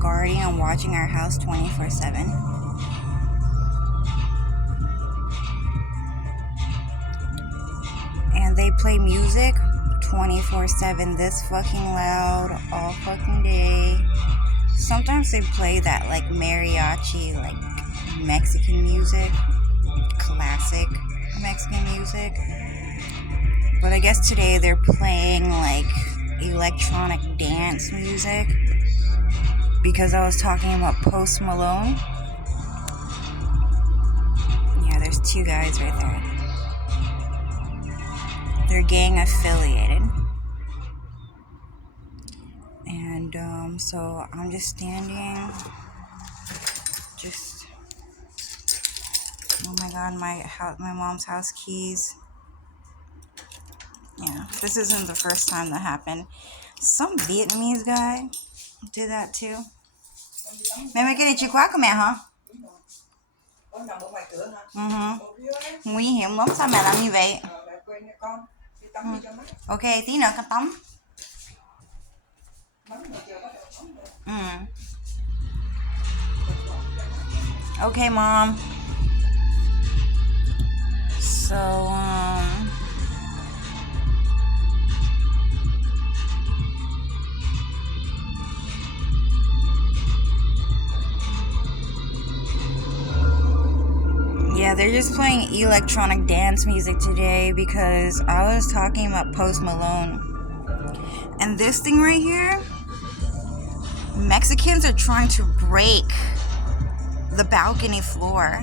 guarding and watching our house 24/7. And they play music 24/7, this fucking loud, all fucking day. Sometimes they play that like mariachi, like Mexican music, classic Mexican music. But I guess today they're playing like electronic dance music because I was talking about Post Malone. Yeah, there's two guys right there. They're gang affiliated. And so I'm just standing, oh my god, my mom's house keys. Yeah, this isn't the first time that happened. Some Vietnamese guy did that too. Mẹ mấy cái này chìa khóa của mẹ hả? Nguy hiểm lắm, sao mẹ làm như vậy? Ok, tí nữa con tắm. Okay, Mom. So, yeah, they're just playing electronic dance music today because I was talking about Post Malone. And this thing right here, Mexicans are trying to break the balcony floor.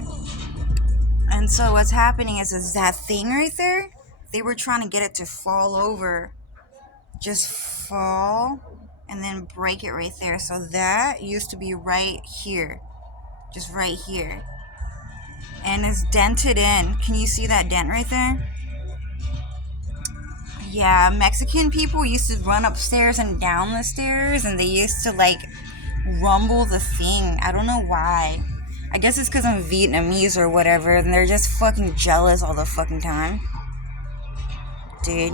And so what's happening is that thing right there, they were trying to get it to fall over. Just fall and then break it right there. So that used to be right here. Just right here. And it's dented in. Can you see that dent right there? Yeah, Mexican people used to run upstairs and down the stairs, and they used to like rumble the thing. I don't know why. I guess it's because I'm Vietnamese or whatever, and they're just fucking jealous all the fucking time. Dude.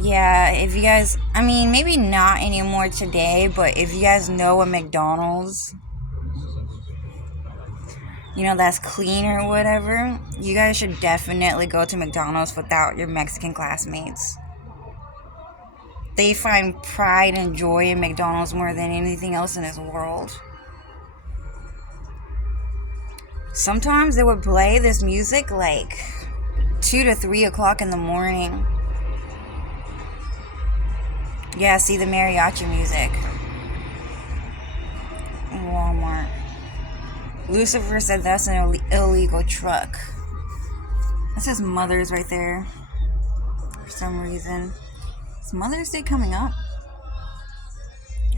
Yeah, if you guys, I mean, maybe not anymore today, but if you guys know a McDonald's, you know, that's clean or whatever, you guys should definitely go to McDonald's without your Mexican classmates. They find pride and joy in McDonald's more than anything else in this world. Sometimes they would play this music like 2 to 3 o'clock in the morning. Yeah, see the mariachi music. Walmart. Lucifer said that's an illegal truck. That says Mother's right there. For some reason. Is Mother's Day coming up?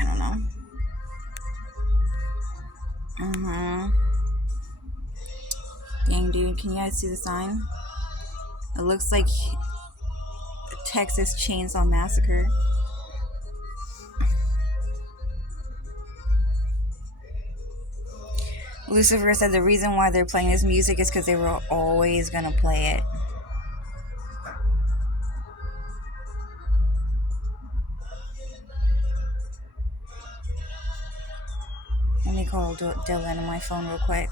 I don't know. Dang, dude. Can you guys see the sign? It looks like Texas Chainsaw Massacre. Lucifer said the reason why they're playing this music is because they were always gonna play it. Let me call Dylan on my phone real quick.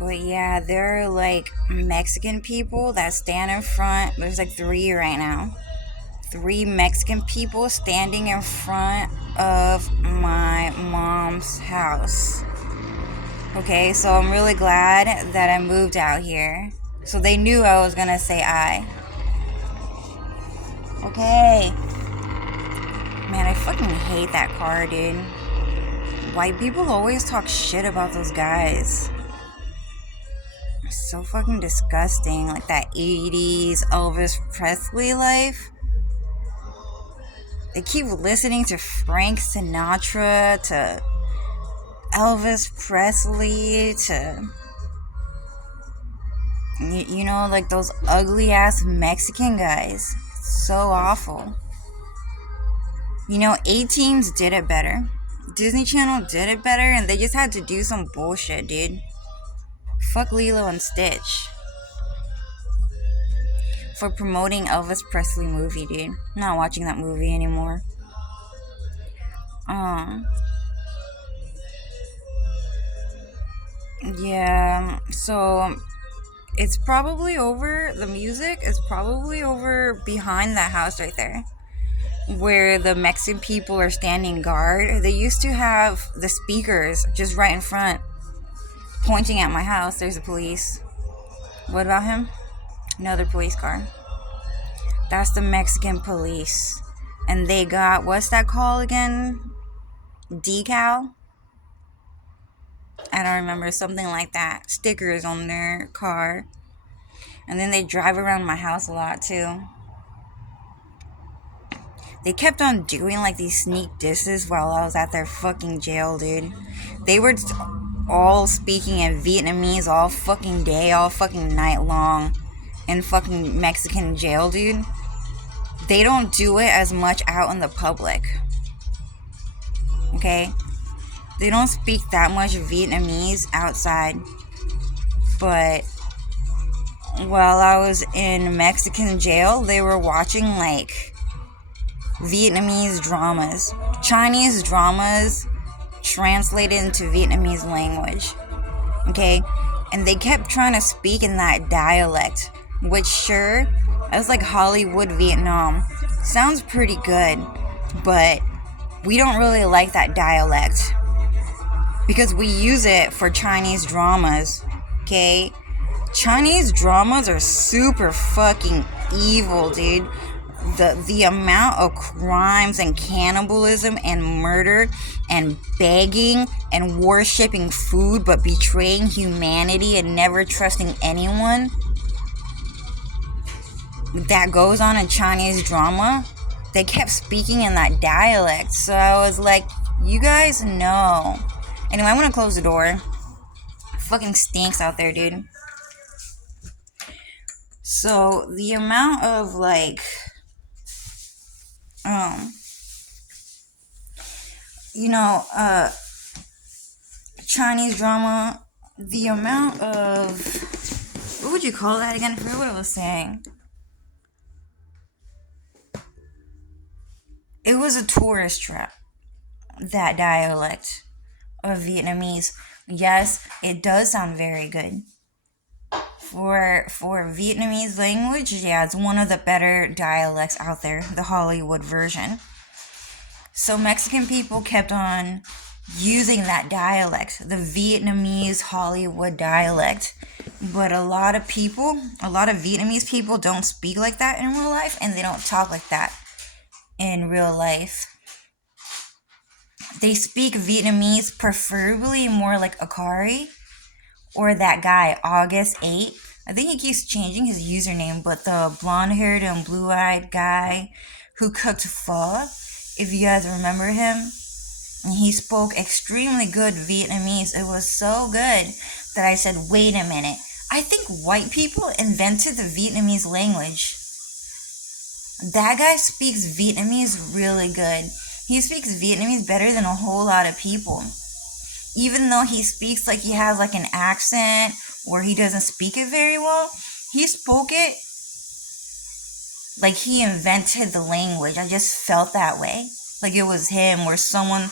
But yeah, there are like Mexican people that stand in front. There's like 3 right now. 3 Mexican people standing in front of my mom's house. Okay, so I'm really glad that I moved out here. So they knew I was gonna say I. Okay. Man, I fucking hate that car, dude. White people always talk shit about those guys. So fucking disgusting. Like that 80s Elvis Presley life. They keep listening to Frank Sinatra, to Elvis Presley, to, you know, like those ugly ass Mexican guys. So awful. You know, A-Teams did it better. Disney Channel did it better, and they just had to do some bullshit, dude. Fuck Lilo and Stitch for promoting Elvis Presley movie, dude. I'm not watching that movie anymore. Um, yeah, so it's probably over. The music is probably over behind that house right there, where the Mexican people are standing guard. They used to have the speakers just right in front, pointing at my house. There's the police. What about him? Another police car. That's the Mexican police. And they got, what's that called again? Decal? I don't remember, something like that. Stickers on their car. And then they drive around my house a lot too. They kept on doing like these sneak disses while I was at their fucking jail, dude. They were all speaking in Vietnamese all fucking day, all fucking night long in fucking Mexican jail, dude. They don't do it as much out in the public. Okay? They don't speak that much Vietnamese outside. But while I was in Mexican jail, they were watching like Vietnamese dramas, Chinese dramas translated into Vietnamese language. Okay? And they kept trying to speak in that dialect, which sure, that's like Hollywood Vietnam. Sounds pretty good, but we don't really like that dialect because we use it for Chinese dramas. Okay? Chinese dramas are super fucking evil, dude. The amount of crimes and cannibalism and murder and begging and worshipping food but betraying humanity and never trusting anyone that goes on in Chinese drama, they kept speaking in that dialect. So I was like, you guys know. Anyway, I'm gonna close the door. It fucking stinks out there, dude. So the amount of like Chinese drama, the amount of, what would you call that again? I forgot what I was saying. It was a tourist trap, that dialect of Vietnamese. Yes, it does sound very good. For Vietnamese language, yeah, it's one of the better dialects out there, the Hollywood version. So Mexican people kept on using that dialect, the Vietnamese Hollywood dialect. But a lot of Vietnamese people don't speak like that in real life, and they don't talk like that in real life. They speak Vietnamese preferably more like Akari or that guy, August 8. I think he keeps changing his username, but the blonde-haired and blue-eyed guy who cooked pho, if you guys remember him, he spoke extremely good Vietnamese. It was so good that I said, wait a minute. I think white people invented the Vietnamese language. That guy speaks Vietnamese really good. He speaks Vietnamese better than a whole lot of people. Even though he speaks like he has like an accent or he doesn't speak it very well, he spoke it like he invented the language. I just felt that way. Like it was him or someone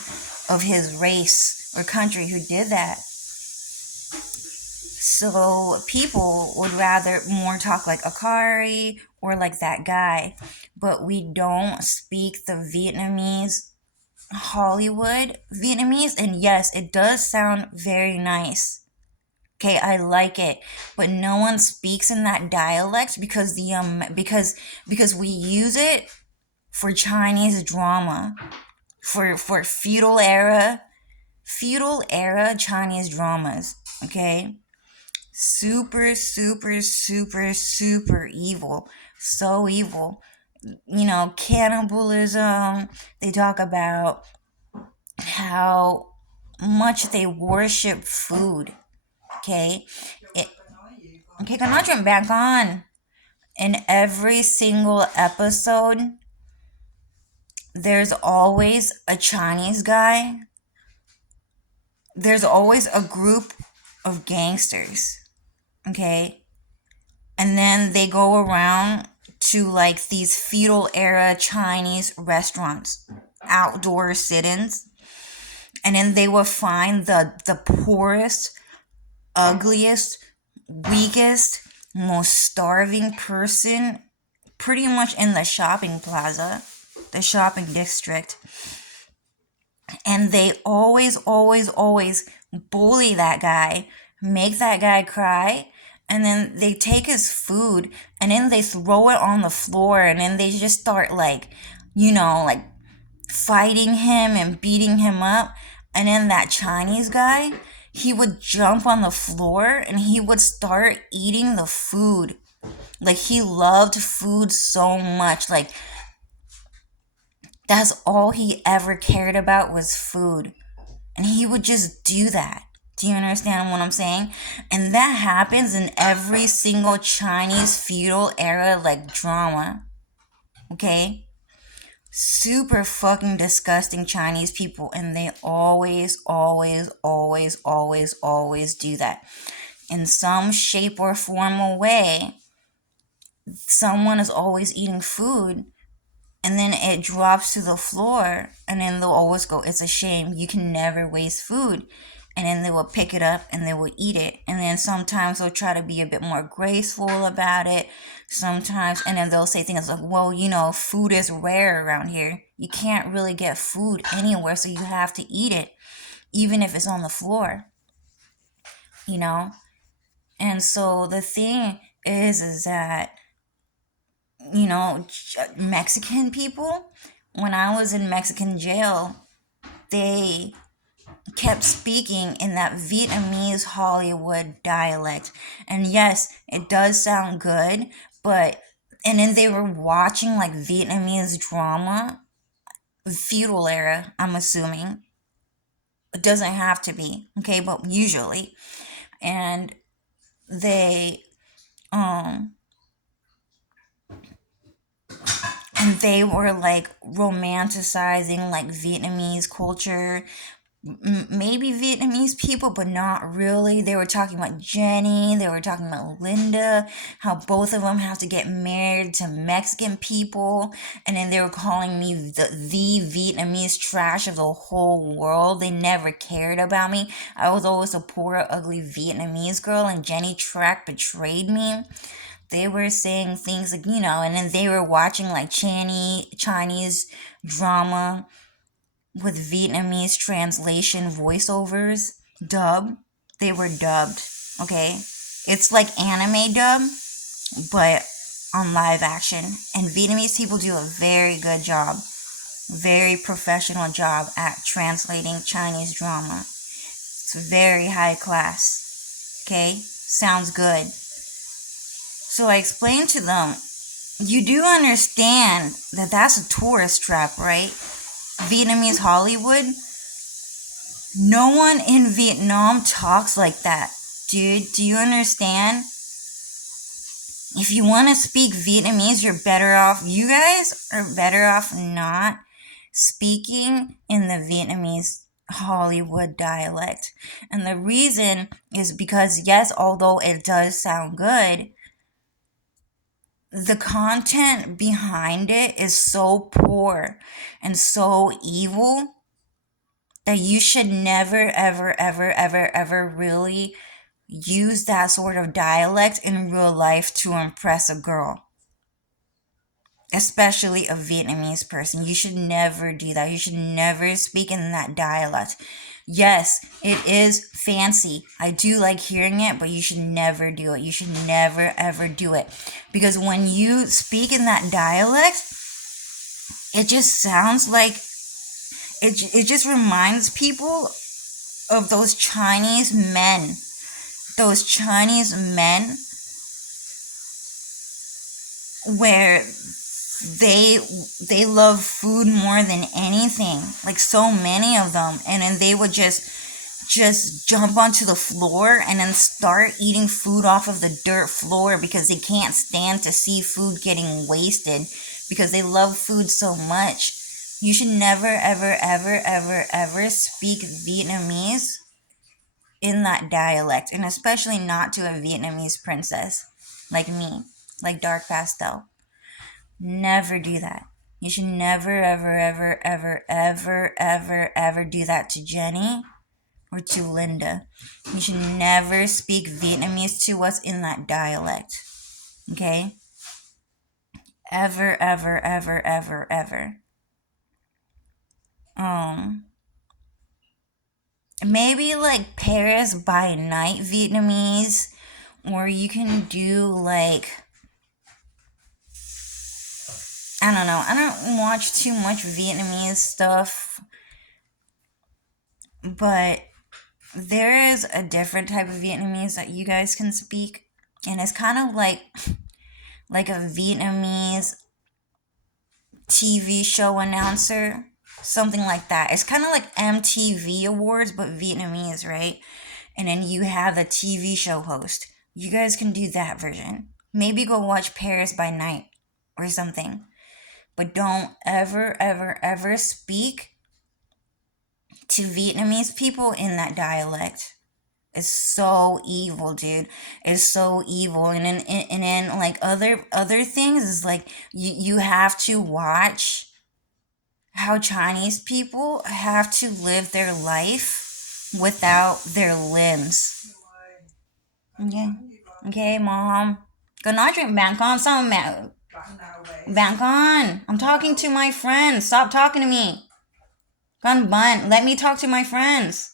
of his race or country who did that. So people would rather more talk like Akari or like that guy. But we don't speak the Vietnamese, Hollywood Vietnamese. And yes, it does sound very nice. Okay, I like it, but no one speaks in that dialect because because we use it for Chinese drama, for feudal era Chinese dramas. Okay, super evil, so evil. Cannibalism. They talk about how much they worship food. Okay, Conundrum back on. In every single episode, there's always a Chinese guy there's always a group of gangsters, okay? And then they go around to like these feudal era Chinese restaurants, outdoor sit-ins, and then they will find the poorest, ugliest, weakest, most starving person pretty much in the shopping plaza, the shopping district. And they always bully that guy, make that guy cry, and then they take his food and then they throw it on the floor and then they just start like, like fighting him and beating him up. And then that Chinese guy, he would jump on the floor and he would start eating the food. Like he loved food so much. Like that's all he ever cared about was food. And he would just do that. Do you understand what I'm saying? And that happens in every single Chinese feudal era like drama. Okay? Super fucking disgusting Chinese people, and they always do that. In some shape or form or way, someone is always eating food and then it drops to the floor and then they'll always go, it's a shame, you can never waste food. And then they will pick it up and they will eat it. And then sometimes they'll try to be a bit more graceful about it. Sometimes, and then they'll say things like, well, food is rare around here. You can't really get food anywhere, so you have to eat it, even if it's on the floor. And so the thing is that, Mexican people, when I was in Mexican jail, they kept speaking in that Vietnamese Hollywood dialect. And yes, it does sound good, and then they were watching like Vietnamese drama, feudal era, I'm assuming. It doesn't have to be, okay, but usually. And they, and they were like romanticizing like Vietnamese culture, maybe Vietnamese people, but not really. They were talking about Jenny, they were talking about Linda, how both of them have to get married to Mexican people, and then they were calling me the Vietnamese trash of the whole world. They never cared about me. I was always a poor, ugly Vietnamese girl, and Jenny Track betrayed me. They were saying things like, and then they were watching like Chinese drama with Vietnamese translation voiceovers, dub. They were dubbed, okay? It's like anime dub, but on live action. And Vietnamese people do a very good job, very professional job at translating Chinese drama. It's very high class, okay? Sounds good. So I explained to them, you do understand that that's a tourist trap, right? Vietnamese Hollywood, no one in Vietnam talks like that, dude. Do you understand? If you want to speak Vietnamese, you guys are better off not speaking in the Vietnamese Hollywood dialect. And the reason is because, yes, although it does sound good, the content behind it is so poor and so evil that you should never, ever really use that sort of dialect in real life to impress a girl. Especially a Vietnamese person. You should never do that. You should never speak in that dialect. Yes, it is fancy. I do like hearing it, but you should never do it. You should never, ever do it. Because when you speak in that dialect, it just sounds like, it just reminds people of those Chinese men. Those Chinese men where they love food more than anything, like so many of them, and then they would just jump onto the floor and then start eating food off of the dirt floor because they can't stand to see food getting wasted because they love food so much. You should never, ever speak Vietnamese in that dialect, and especially not to a Vietnamese princess like me, like Dark Pastel. Never do that. You should never, ever, ever, ever, ever, ever, ever do that to Jenny or to Linda. You should never speak Vietnamese to us in that dialect. Okay? Ever, ever, ever, ever, ever. Maybe like Paris by night Vietnamese, or you can do like, I don't know. I don't watch too much Vietnamese stuff, but there is a different type of Vietnamese that you guys can speak, and it's kind of like a Vietnamese TV show announcer, something like that. It's kind of like MTV Awards, but Vietnamese, right? And then you have the TV show host. You guys can do that version. Maybe go watch Paris by Night or something. But don't ever, ever, ever speak to Vietnamese people in that dialect. It's so evil, dude. It's so evil. And then like other things is like you have to watch how Chinese people have to live their life without their limbs. Okay. Okay, mom. Good nói chuyện bạn con sao mẹ bạn con. I'm talking to my friends. Stop talking to me. Con bận. Let me talk to my friends.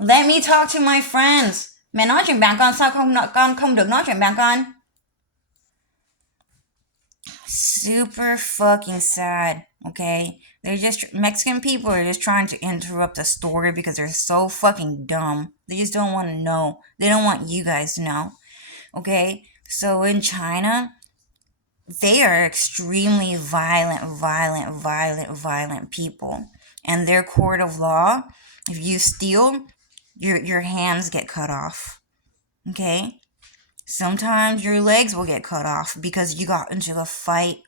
Let me talk to my friends. Mẹ nói chuyện bạn con sao con không được nói chuyện bạn con? Super fucking sad, okay? They're just, Mexican people are just trying to interrupt the story because they're so fucking dumb. They just don't want to know. They don't want you guys to know, okay? So in China, they are extremely violent people. And their court of law, if you steal, your hands get cut off, okay? Sometimes your legs will get cut off because you got into a fight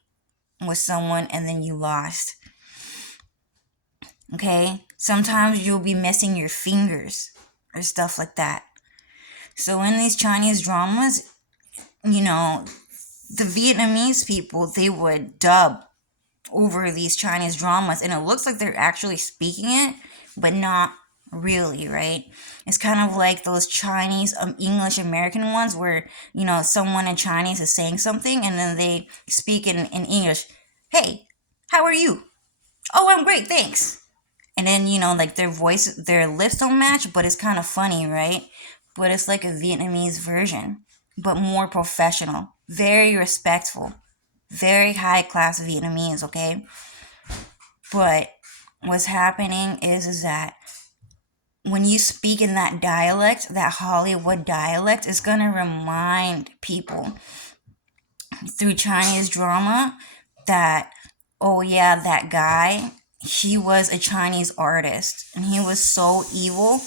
with someone and then you lost. Okay? Sometimes you'll be missing your fingers or stuff like that. So in these Chinese dramas, you know, the Vietnamese people, they would dub over these Chinese dramas, and it looks like they're actually speaking it, but not really, right? It's kind of like those Chinese English American ones where, you know, someone in Chinese is saying something and then they speak in English. Hey, how are you? Oh, I'm great, thanks. And then, you know, like their voice, their lips don't match, but it's kind of funny, right? But it's like a Vietnamese version, but more professional, very respectful, very high class Vietnamese, okay? But what's happening is that when you speak in that dialect, that Hollywood dialect, is going to remind people through Chinese drama that, oh yeah, that guy, he was a Chinese artist and he was so evil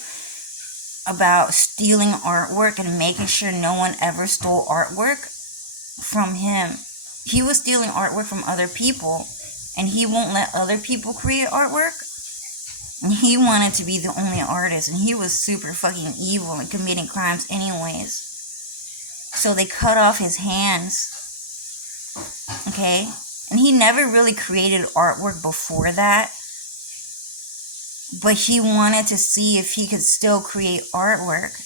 about stealing artwork and making sure no one ever stole artwork from him. He was stealing artwork from other people and he won't let other people create artwork. And he wanted to be the only artist, and he was super fucking evil and committing crimes anyways. So they cut off his hands, okay? And he never really created artwork before that, but he wanted to see if he could still create artwork.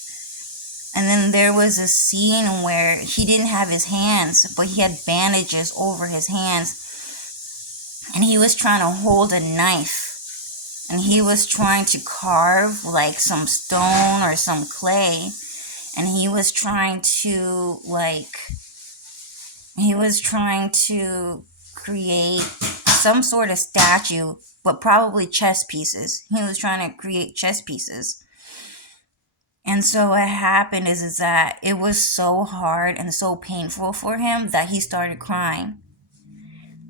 And then there was a scene where he didn't have his hands, but he had bandages over his hands, and he was trying to hold a knife. And he was trying to carve like some stone or some clay. And he was trying to create some sort of statue, but probably chess pieces. He was trying to create chess pieces. And so what happened is that it was so hard and so painful for him that he started crying.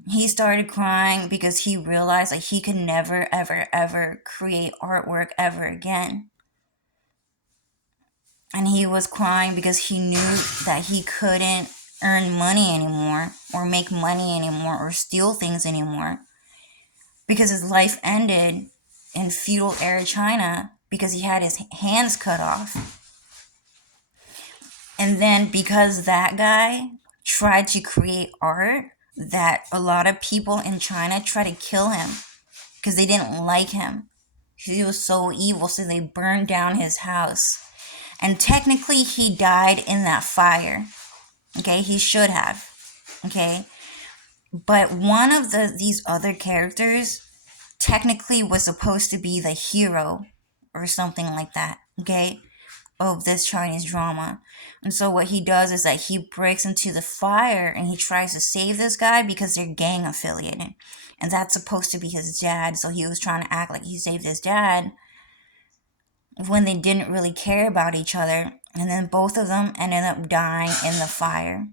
He started crying because he realized that he could never, ever, ever create artwork ever again. And he was crying because he knew that he couldn't earn money anymore or make money anymore or steal things anymore. Because his life ended in feudal era China because he had his hands cut off. And then because that guy tried to create art, that a lot of people in China tried to kill him because they didn't like him. He was so evil, so they burned down his house. And technically, he died in that fire. Okay, he should have. Okay, but one of these other characters technically was supposed to be the hero or something like that. Okay, of this Chinese drama. And so what he does is that he breaks into the fire and he tries to save this guy because they're gang affiliated. And that's supposed to be his dad. So he was trying to act like he saved his dad when they didn't really care about each other. And then both of them ended up dying in the fire.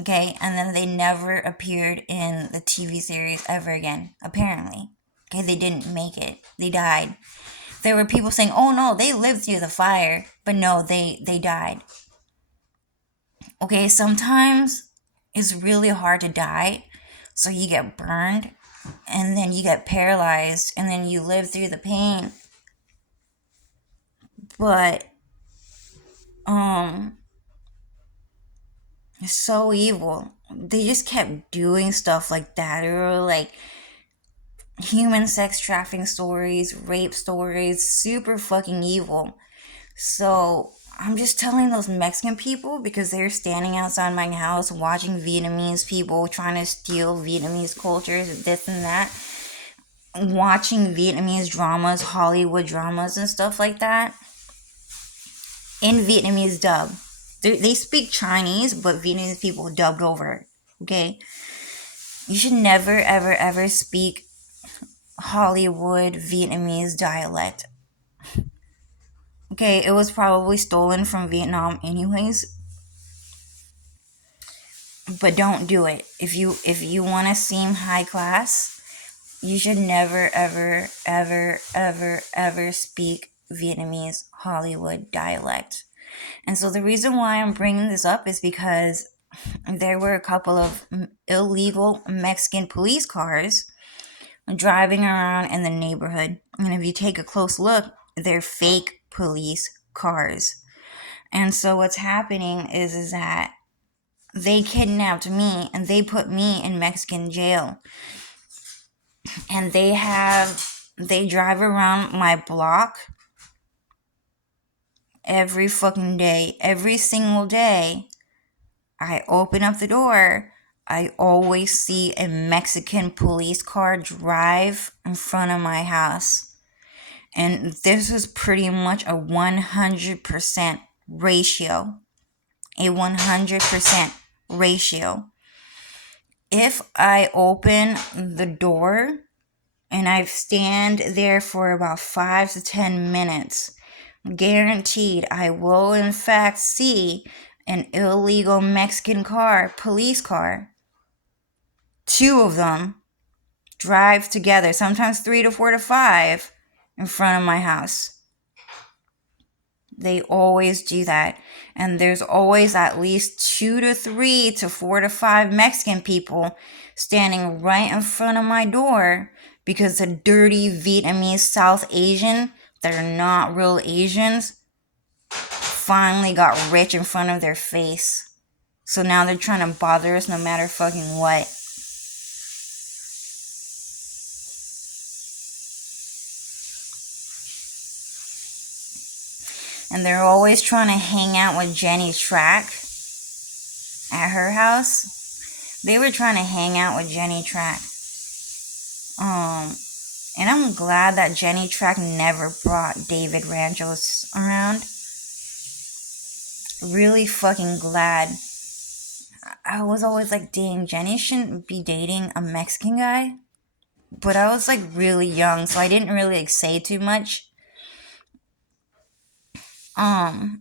Okay, and then they never appeared in the TV series ever again, apparently. Okay, they didn't make it. They died. There were people saying, oh no, they lived through the fire. But no, they died. Okay, sometimes it's really hard to die. So you get burned, and then you get paralyzed, and then you live through the pain. But, it's so evil. They just kept doing stuff like that. They were like human sex trafficking stories, rape stories, super fucking evil. So I'm just telling those Mexican people because they're standing outside my house watching Vietnamese people trying to steal Vietnamese cultures, this and that, watching Vietnamese dramas, Hollywood dramas and stuff like that in Vietnamese dub. They speak Chinese, but Vietnamese people dubbed over it. Okay? You should never, ever, ever speak Hollywood Vietnamese dialect. Okay, it was probably stolen from Vietnam anyways. But don't do it. If you want to seem high class, you should never, ever, ever, ever, ever speak Vietnamese Hollywood dialect. And so the reason why I'm bringing this up is because there were a couple of illegal Mexican police cars driving around in the neighborhood. And if you take a close look, they're fake police cars. And so what's happening is that they kidnapped me and they put me in Mexican jail. And they drive around my block every fucking day. Every single day, I open up the door, I always see a Mexican police car drive in front of my house. And this is pretty much a 100% ratio. A 100% ratio. If I open the door and I stand there for about 5 to 10 minutes, guaranteed I will in fact see an illegal Mexican car, police car. 2 of them drive together, sometimes 3 to 4 to 5, in front of my house. They always do that. And there's always at least 2 to 3 to 4 to 5 Mexican people standing right in front of my door because the dirty Vietnamese South Asian that are not real Asians finally got rich in front of their face. So now they're trying to bother us no matter fucking what. And they're always trying to hang out with Jenny Track at her house. They were trying to hang out with Jenny Track. And I'm glad that Jenny Track never brought David Ranchos around. Really fucking glad. I was always like, dang, Jenny shouldn't be dating a Mexican guy. But I was like really young, so I didn't really like say too much.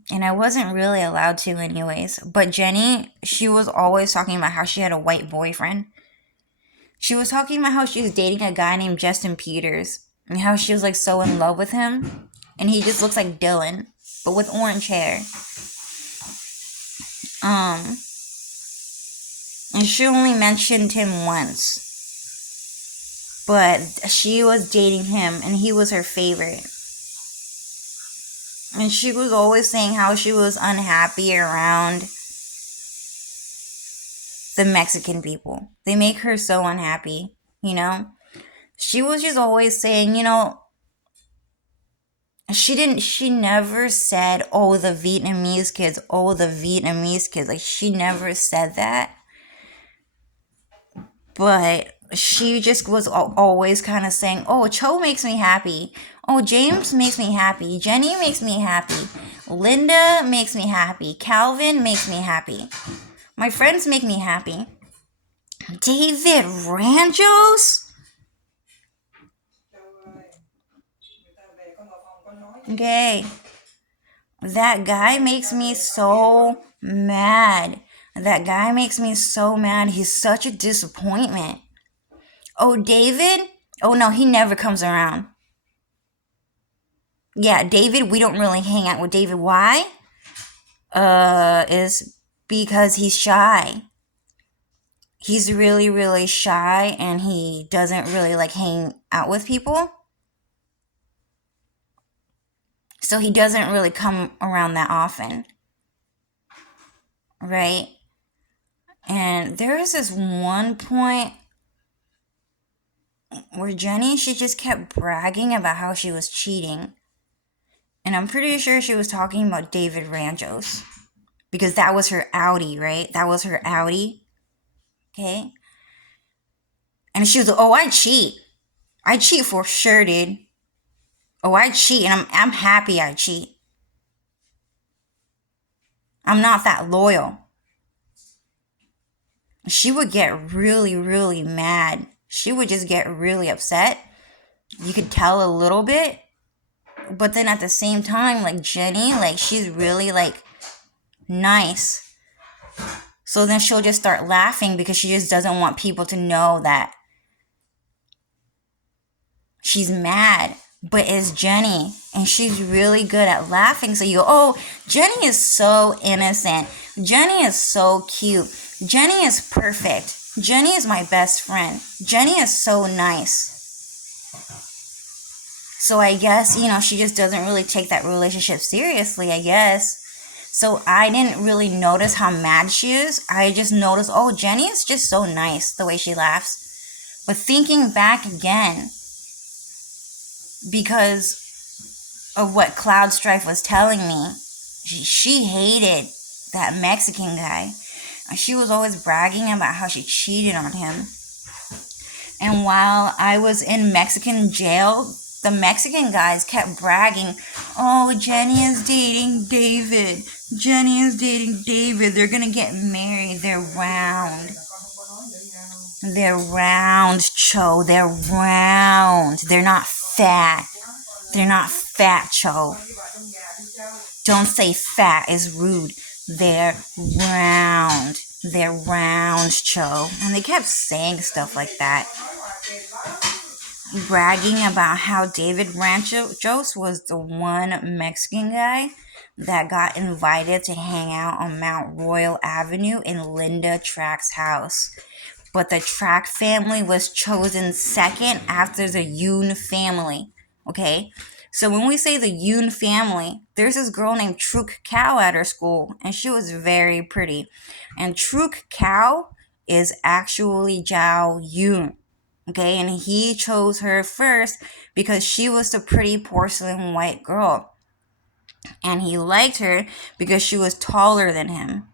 And I wasn't really allowed to anyways. But Jenny, she was always talking about how she had a white boyfriend. She was talking about how she was dating a guy named Justin Peters. And how she was like so in love with him. And he just looks like Dylan, but with orange hair. And she only mentioned him once. But she was dating him and he was her favorite. And she was always saying how she was unhappy around the Mexican people. They make her so unhappy, you know? She was just always saying, she never said, oh, the Vietnamese kids, oh, the Vietnamese kids. Like, she never said that. But she just was always kind of saying, oh, Cho makes me happy. Oh, James makes me happy. Jenny makes me happy. Linda makes me happy. Calvin makes me happy. My friends make me happy. David Ranjos? Okay. That guy makes me so mad. That guy makes me so mad. He's such a disappointment. Oh, David? Oh, no, he never comes around. Yeah, David, we don't really hang out with David. Why? Is because he's shy. He's really, really shy and he doesn't really like hang out with people. So he doesn't really come around that often. Right? And there was this one point where Jenny, she just kept bragging about how she was cheating. And I'm pretty sure she was talking about David Ranjos. Because that was her outie, right? That was her outie. Okay? And she was like, oh, I cheat. I cheat for sure, dude. Oh, I cheat, and I'm happy I cheat. I'm not that loyal. She would get really, really mad. She would just get really upset. You could tell a little bit. But then at the same time, like Jenny, like she's really like nice. So then she'll just start laughing because she just doesn't want people to know that she's mad. But it's Jenny, and she's really good at laughing. So you go, oh, Jenny is so innocent. Jenny is so cute. Jenny is perfect. Jenny is my best friend. Jenny is so nice. So I guess, she just doesn't really take that relationship seriously, I guess. So I didn't really notice how mad she is. I just noticed, oh, Jenny is just so nice the way she laughs. But thinking back again, because of what Cloud Strife was telling me, she hated that Mexican guy. She was always bragging about how she cheated on him. And while I was in Mexican jail, the Mexican guys kept bragging, oh, Jenny is dating David. Jenny is dating David. They're going to get married. They're round. They're round, Cho. They're round. They're not fat. They're not fat, Cho. Don't say fat. It's rude. They're round. They're round, Cho. And they kept saying stuff like that. Bragging about how David Ranjos was the one Mexican guy that got invited to hang out on Mount Royal Avenue in Linda Track's house. But the Track family was chosen second after the Yoon family. Okay? So when we say the Yoon family, there's this girl named Truk Kao at her school, and she was very pretty. And Truk Kao is actually Zhao Yoon. Okay, and he chose her first because she was the pretty porcelain white girl. And he liked her because she was taller than him.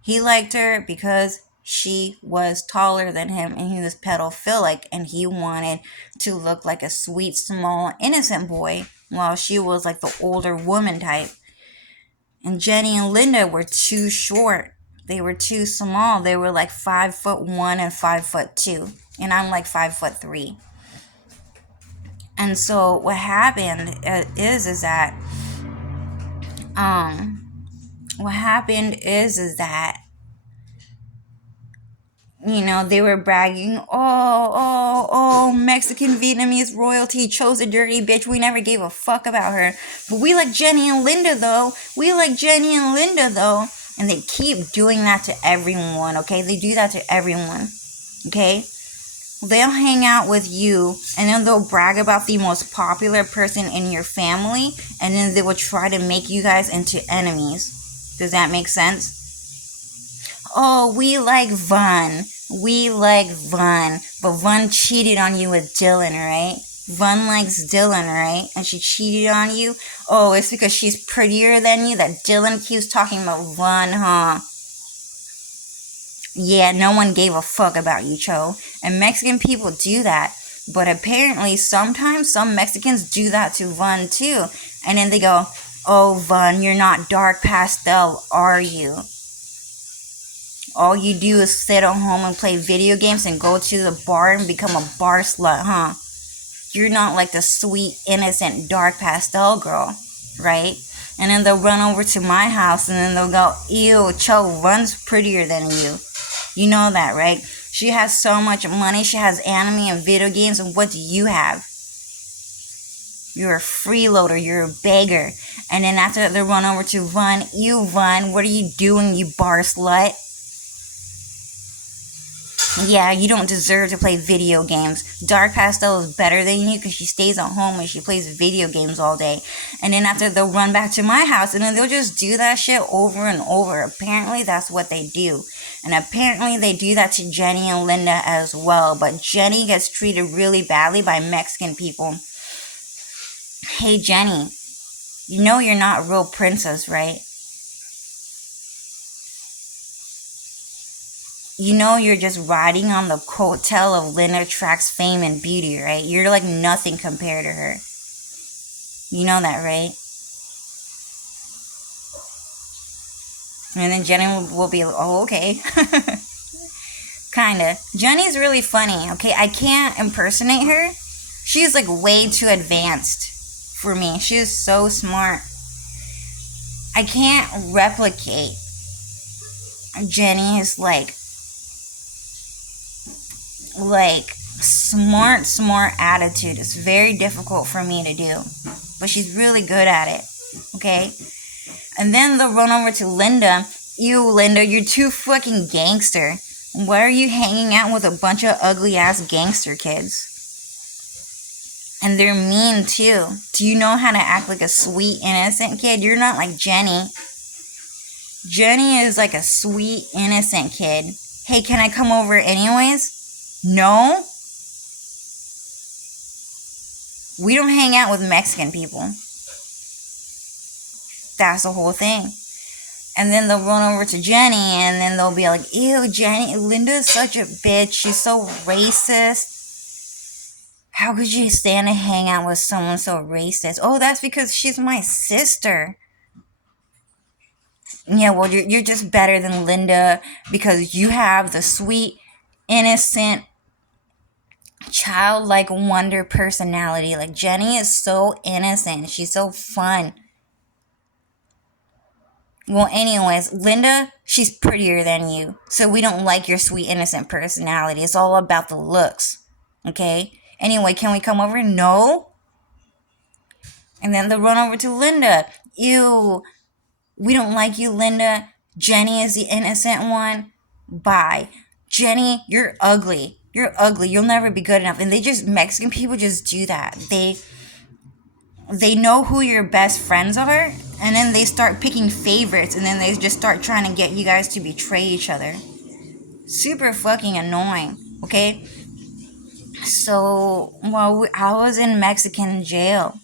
He liked her because she was taller than him and he was pedophilic and he wanted to look like a sweet, small, innocent boy while she was like the older woman type. And Jenny and Linda were too short. They were too small. They were like 5'1" and 5'2". And I'm like 5'3". And so what happened is that they were bragging, oh, Mexican Vietnamese royalty chose a dirty bitch. We never gave a fuck about her. But we like Jenny and Linda though. And they keep doing that to everyone, okay? They do that to everyone, okay? they'll hang out with you and then they'll brag about the most popular person in your family, and then they will try to make you guys into enemies. Does that make sense? Oh, we like Vaughn. We like Vaughn. But Vaughn cheated on you with Dylan, right? Vaughn likes Dylan, right? And she cheated on you? Oh, it's because she's prettier than you that Dylan keeps talking about Vaughn, huh? Yeah, no one gave a fuck about you, Cho. And Mexican people do that. But apparently, sometimes some Mexicans do that to Vaughn too. And then they go, oh, Vaughn, you're not dark pastel, are you? All you do is sit at home and play video games and go to the bar and become a bar slut, huh? You're not like the sweet, innocent, dark pastel girl, right? And then they'll run over to my house and then they'll go, ew, Cho, Run's prettier than you. You know that, right? She has so much money. She has anime and video games. And what do you have? You're a freeloader. You're a beggar. And then after that, they run over to Vaughn. Ew, Vaughn, what are you doing, you bar slut? Yeah, you don't deserve to play video games. Dark Pastel is better than you because she stays at home and she plays video games all day. And then after, they'll run back to my house and then they'll just do that shit over and over. Apparently, that's what they do. And apparently, they do that to Jenny and Linda as well. But Jenny gets treated really badly by Mexican people. Hey, Jenny, you know you're not a real princess, right? You know you're just riding on the coattail of Linda Track's fame and beauty, right? You're like nothing compared to her. You know that, right? And then Jenny will be like, oh, okay. Kinda. Jenny's really funny, okay? I can't impersonate her. She's like way too advanced for me. She is so smart. I can't replicate Jenny's like smart attitude. It's very difficult for me to do, but she's really good at it, okay? And then they'll run over to Linda. Ew, Linda, you're too fucking gangster. Why are you hanging out with a bunch of ugly ass gangster kids? And they're mean too. Do you know how to act like a sweet, innocent kid? You're not like Jenny. Jenny is like a sweet, innocent kid. Hey, can I come over anyways? No? We don't hang out with Mexican people. That's the whole thing. And then they'll run over to Jenny and then they'll be like, ew, Jenny, Linda's such a bitch. She's so racist. How could you stand to hang out with someone so racist? Oh, that's because she's my sister. Yeah, well, you're just better than Linda because you have the sweet, innocent, childlike wonder personality. Like, Jenny is so innocent. She's so fun. Well, anyways, Linda, she's prettier than you. So we don't like your sweet, innocent personality. It's all about the looks. Okay? Anyway, can we come over? No? And then they'll run over to Linda. Ew. We don't like you, Linda. Jenny is the innocent one. Bye. Jenny, you're ugly. You're ugly. You'll never be good enough. And Mexican people just do that. They know who your best friends are, and then they start picking favorites, and then they just start trying to get you guys to betray each other. Super fucking annoying, okay? So, while I was in Mexican jail,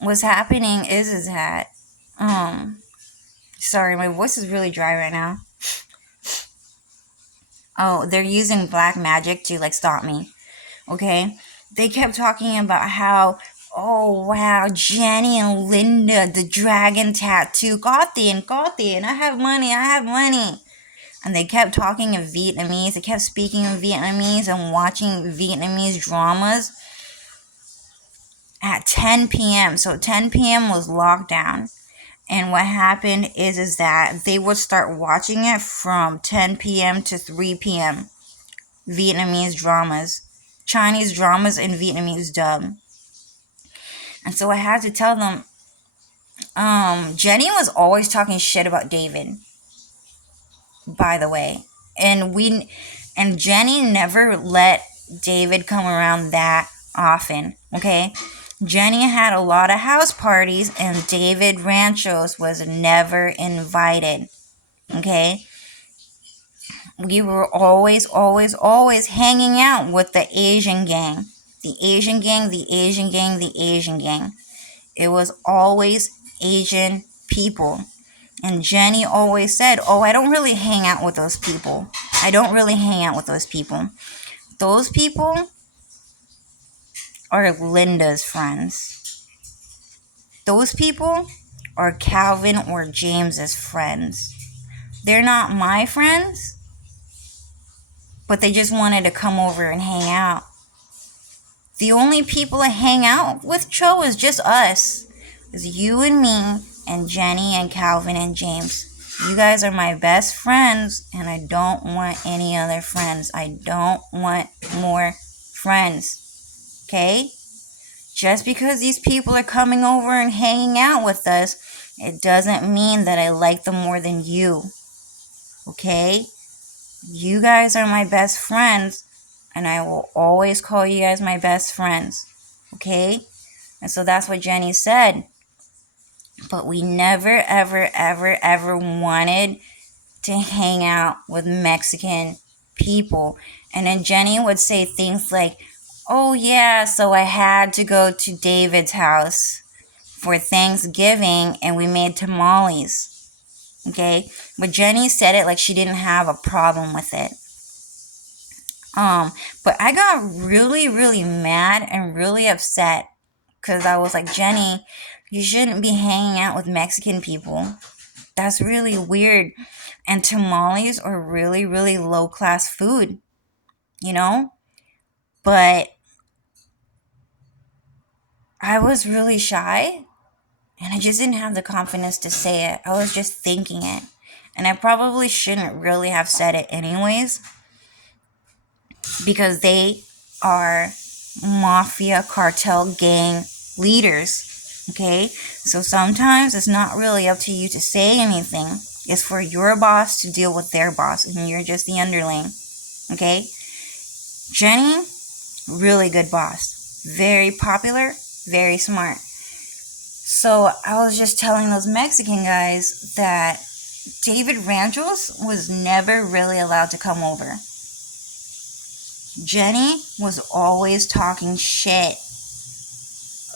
what's happening is that, sorry, my voice is really dry right now. Oh, they're using black magic to, like, stop me, okay? They kept talking about how, oh, wow, Jenny and Linda, the dragon tattoo, got in, I have money. And they kept talking in Vietnamese. They kept speaking in Vietnamese and watching Vietnamese dramas at 10 p.m. So 10 p.m. was lockdown. And what happened is that they would start watching it from 10 p.m. to 3 p.m. Vietnamese dramas. Chinese dramas and Vietnamese dub. And so I had to tell them, Jenny was always talking shit about David, by the way. And Jenny never let David come around that often, okay? Jenny had a lot of house parties and David Ranchos was never invited, okay? We were always hanging out with the Asian gang. The Asian gang, the Asian gang, the Asian gang. It was always Asian people. And Jenny always said, oh, I don't really hang out with those people. I don't really hang out with those people. Those people are Linda's friends. Those people are Calvin or James's friends. They're not my friends, but they just wanted to come over and hang out. The only people that hang out with Cho is just us. It's you and me and Jenny and Calvin and James. You guys are my best friends and I don't want any other friends. I don't want more friends. Okay? Just because these people are coming over and hanging out with us, it doesn't mean that I like them more than you. Okay? You guys are my best friends, and I will always call you guys my best friends. Okay? And so that's what Jenny said. But we never, ever wanted to hang out with Mexican people. And then Jenny would say things like, oh yeah, so I had to go to David's house for Thanksgiving and we made tamales. Okay? But Jenny said it like she didn't have a problem with it. But I got really, really mad and really upset because I was like, Jenny, you shouldn't be hanging out with Mexican people. That's really weird. And tamales are really, really low class food, you know? But I was really shy and I just didn't have the confidence to say it. I was just thinking it. And I probably shouldn't really have said it anyways because they are mafia cartel gang leaders. Okay? So sometimes it's not really up to you to say anything. It's for your boss to deal with their boss and you're just the underling. Okay? Jenny, really good boss. Very popular, very smart. So I was just telling those Mexican guys that David Ranchos was never really allowed to come over. Jenny was always talking shit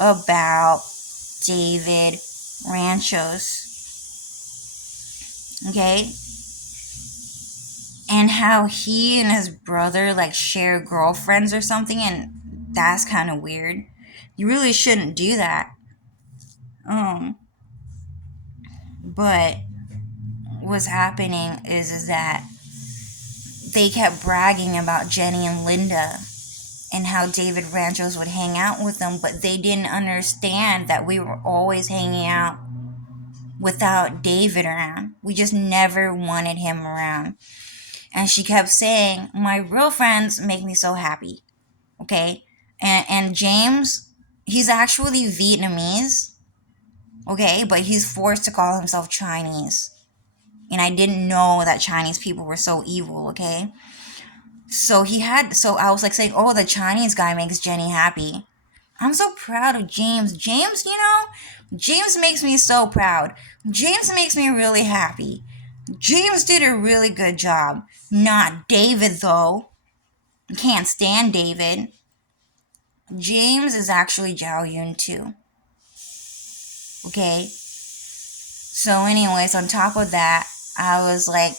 about David Ranchos. Okay? And how he and his brother like share girlfriends or something, and that's kind of weird. You really shouldn't do that. But what's happening is that they kept bragging about Jenny and Linda and how David Ranchos would hang out with them, but they didn't understand that we were always hanging out without David around. We just never wanted him around. And she kept saying, my real friends make me so happy. Okay? And James, he's actually Vietnamese. Okay? But he's forced to call himself Chinese. And I didn't know that Chinese people were so evil, okay? So I was like saying, oh, the Chinese guy makes Jenny happy. I'm so proud of James. James, James makes me so proud. James makes me really happy. James did a really good job. Not David, though. Can't stand David. James is actually Zhao Yun, too. Okay? So anyways, on top of that, I was like,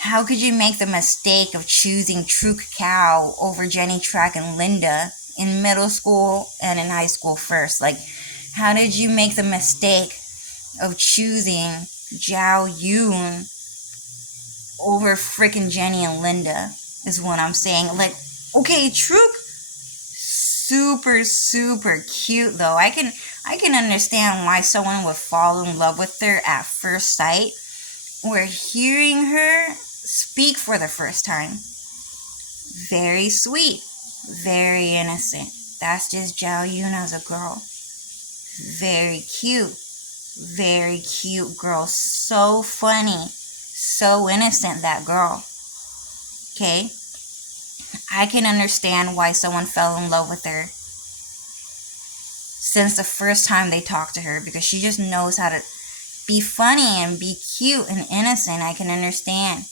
how could you make the mistake of choosing True Cacao over Jenny Track and Linda in middle school and in high school first? Like, how did you make the mistake of choosing Zhao Yun over freaking Jenny and Linda is what I'm saying. Like, okay, Truk, super, super cute though. I can understand why someone would fall in love with her at first sight. Or hearing her speak for the first time. Very sweet. Very innocent. That's just Zhao Yun as a girl. Very cute. Very cute girl. So funny. So innocent, that girl. Okay? I can understand why someone fell in love with her since the first time they talked to her, because she just knows how to be funny and be cute and innocent. I can understand.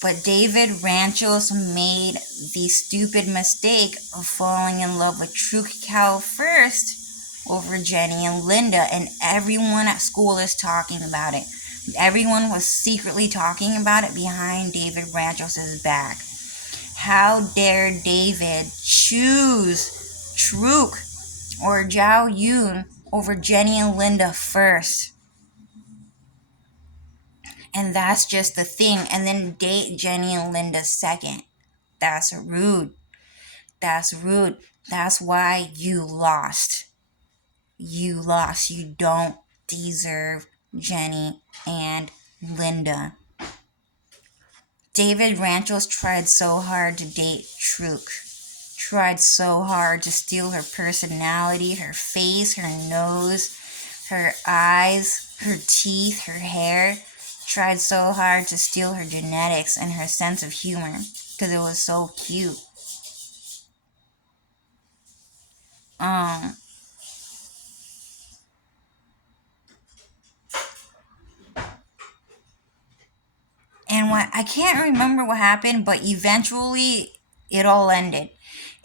But David Ranchos made the stupid mistake of falling in love with True Cacao first over Jenny and Linda, and everyone at school is talking about it. Everyone was secretly talking about it behind David Ranchos' back. How dare David choose Truk or Zhao Yun over Jenny and Linda first? And that's just the thing. And then date Jenny and Linda second. That's rude. That's rude. That's why you lost. You lost. You don't deserve Jenny and Linda. David Ranchos tried so hard to date Truk. Tried so hard to steal her personality, her face, her nose, her eyes, her teeth, her hair. Tried so hard to steal her genetics and her sense of humor because it was so cute. And what I can't remember what happened, but eventually it all ended.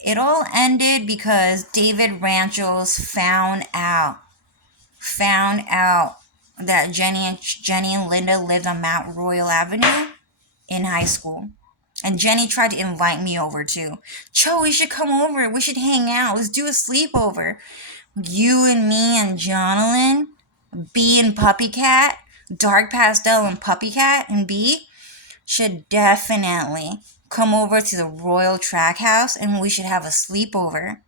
It all ended because David Ranchos found out that Jenny and Linda lived on Mount Royal Avenue in high school. And Jenny tried to invite me over too. Cho, we should come over. We should hang out. Let's do a sleepover. You and me and Jonalyn, B and Puppy Cat, Dark Pastel and Puppy Cat and B should definitely come over to the Royal Track House and we should have a sleepover.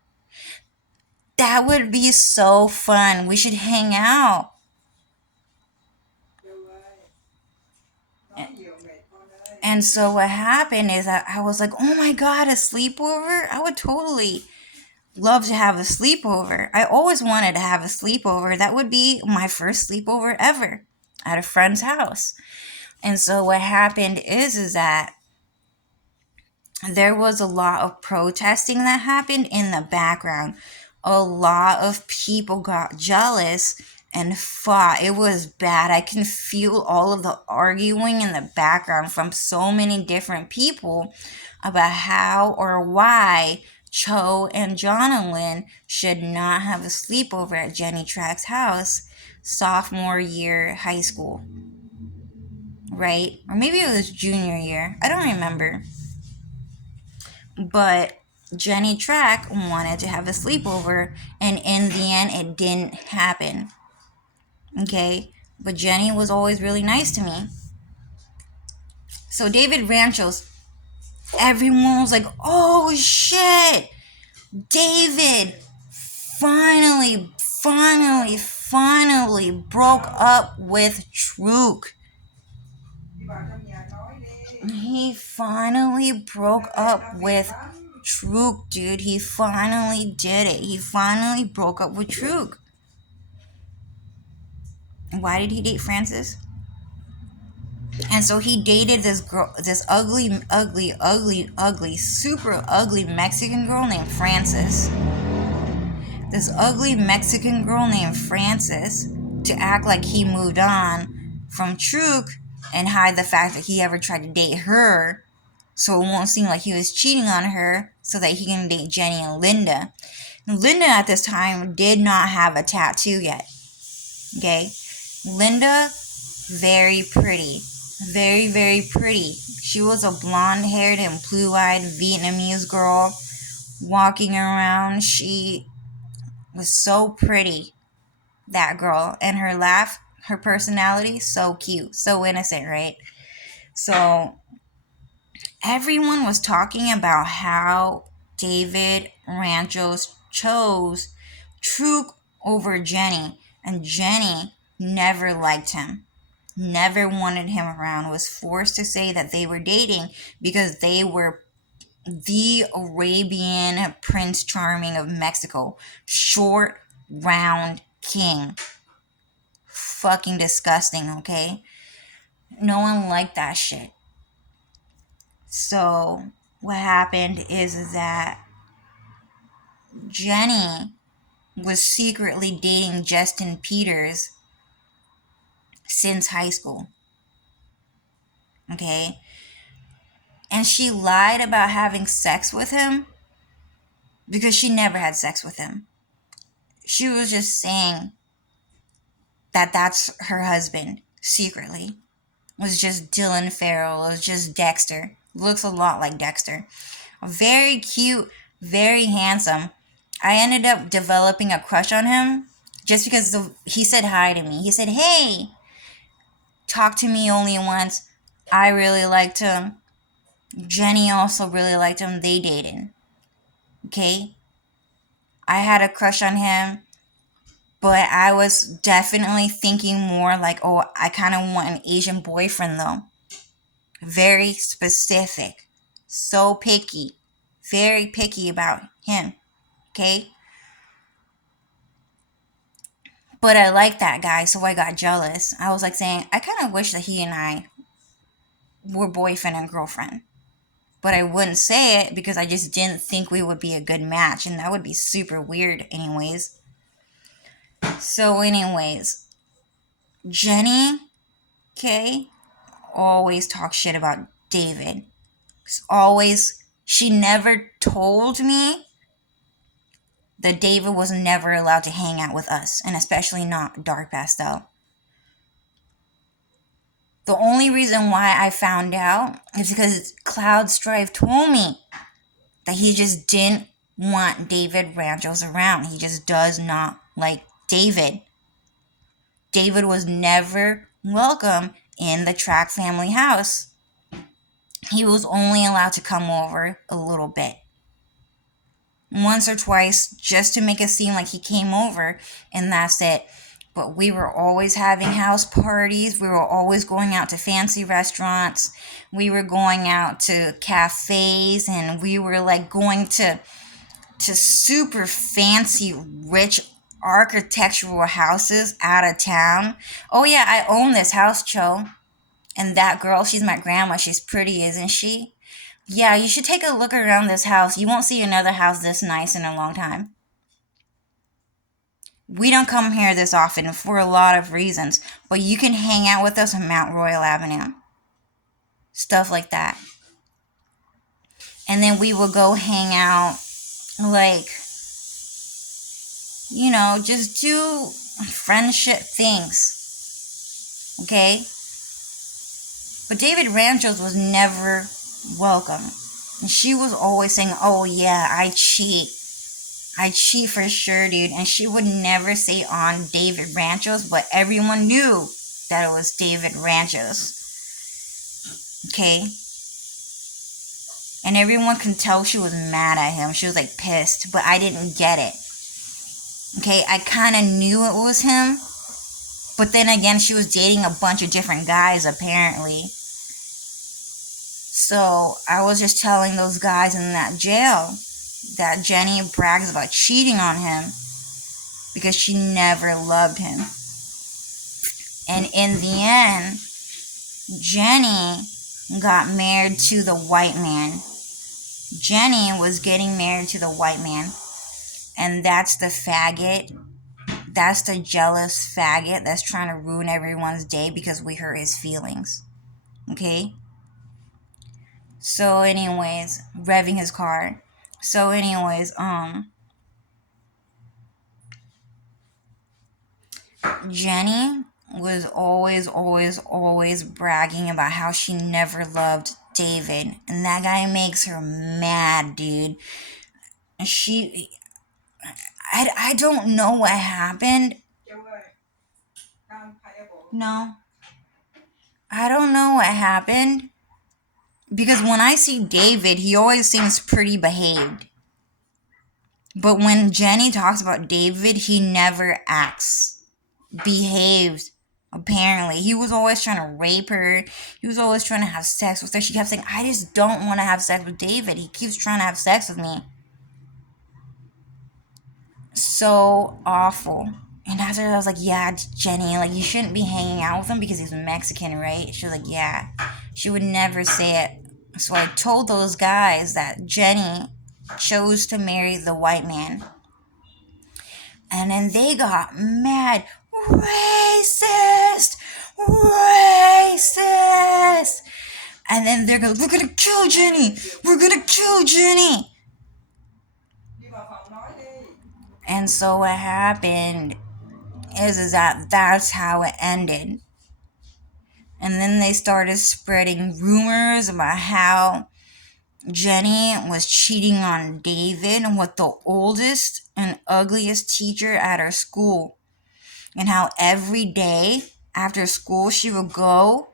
That would be so fun. We should hang out. And so what happened is I was like, oh my God, a sleepover? I would totally love to have a sleepover. I always wanted to have a sleepover. That would be my first sleepover ever at a friend's house. And so what happened is that there was a lot of protesting that happened in the background. A lot of people got jealous and fought. It was bad. I can feel all of the arguing in the background from so many different people about how or why Cho and Jonalyn should not have a sleepover at Jenny Track's house sophomore year high school. Right? Or maybe it was junior year. I don't remember. But Jenny Track wanted to have a sleepover, and in the end, it didn't happen. Okay? But Jenny was always really nice to me. So David Ranchos, everyone was like, oh shit! David finally broke up with Truk. He finally broke up with Truk, dude. He finally did it. He finally broke up with Truk. Why did he date Frances? And so he dated this girl, this ugly, super ugly Mexican girl named Frances. This ugly Mexican girl named Frances, to act like he moved on from Truk and hide the fact that he ever tried to date her, so it won't seem like he was cheating on her, so that he can date Jenny and Linda. Linda at this time did not have a tattoo yet. Okay? Linda, very pretty. Very, very pretty. She was a blonde-haired and blue-eyed Vietnamese girl walking around. She was so pretty, that girl. And her laugh, her personality, so cute. So innocent, right? So everyone was talking about how David Ranchos chose Truk over Jenny. And Jenny never liked him. Never wanted him around, was forced to say that they were dating because they were the Arabian Prince Charming of Mexico. Short, round king. Fucking disgusting, okay? No one liked that shit. So what happened is that Jenny was secretly dating Justin Peters since high school. Okay? And she lied about having sex with him because she never had sex with him. She was just saying that that's her husband secretly. It was just Dylan Farrell. It was just Dexter. Looks a lot like Dexter. Very cute, very handsome. I ended up developing a crush on him just because he said hi to me. He said, "Hey, talk to me only once." I really liked him. Jenny also really liked him. They dated. Okay? I had a crush on him, but I was definitely thinking more like, oh, I kind of want an Asian boyfriend though. Very specific. So picky. Very picky about him. Okay? But I liked that guy, so I got jealous. I was like saying, I kind of wish that he and I were boyfriend and girlfriend. But I wouldn't say it because I just didn't think we would be a good match, and that would be super weird, anyways. So, anyways, Jenny, okay, always talks shit about David. Always, she never told me that David was never allowed to hang out with us, and especially not Dark Pastel. The only reason why I found out is because Cloud Strife told me that he just didn't want David Ranchos around. He just does not like David. David was never welcome in the Track family house. He was only allowed to come over a little bit. Once or twice just to make it seem like he came over, and that's it. But we were always having house parties. We were always going out to fancy restaurants. We were going out to cafes, and we were like going to super fancy, rich architectural houses out of town. Oh yeah, I own this house, Cho. And that girl, she's my grandma. She's pretty, isn't she? Yeah, you should take a look around this house. You won't see another house this nice in a long time. We don't come here this often for a lot of reasons, but you can hang out with us on Mount Royal Avenue. Stuff like that. And then we will go hang out, like, you know, just do friendship things. Okay? But David Ranchos was never welcome. And she was always saying, oh yeah, I cheat. I cheat for sure, dude. And she would never say on David Ranchos, but everyone knew that it was David Ranchos. Okay? And everyone can tell she was mad at him. She was like pissed, but I didn't get it. Okay? I kind of knew it was him. But then again, she was dating a bunch of different guys, apparently. So I was just telling those guys in that jail that Jenny brags about cheating on him because she never loved him. And in the end, Jenny got married to the white man. Jenny was getting married to the white man. And that's the faggot. That's the jealous faggot that's trying to ruin everyone's day because we hurt his feelings. Okay? So anyways, revving his car. So anyways, Jenny was always bragging about how she never loved David. And that guy makes her mad, dude. I don't know what happened. No. I don't know what happened. Because when I see David, he always seems pretty behaved. But when Jenny talks about David, he never acts behaved. Apparently, he was always trying to rape her. He was always trying to have sex with her. She kept saying, I just don't want to have sex with David. He keeps trying to have sex with me. So awful. And after that, I was like, yeah, Jenny, like, you shouldn't be hanging out with him because he's Mexican, right? She was like, yeah. She would never say it So I told those guys that Jenny chose to marry the white man. And then they got mad. Racist! Racist! And then they're going, we're gonna kill Jenny! We're gonna kill Jenny! And so what happened is that that's how it ended. And then they started spreading rumors about how Jenny was cheating on David with the oldest and ugliest teacher at her school. And how every day after school she would go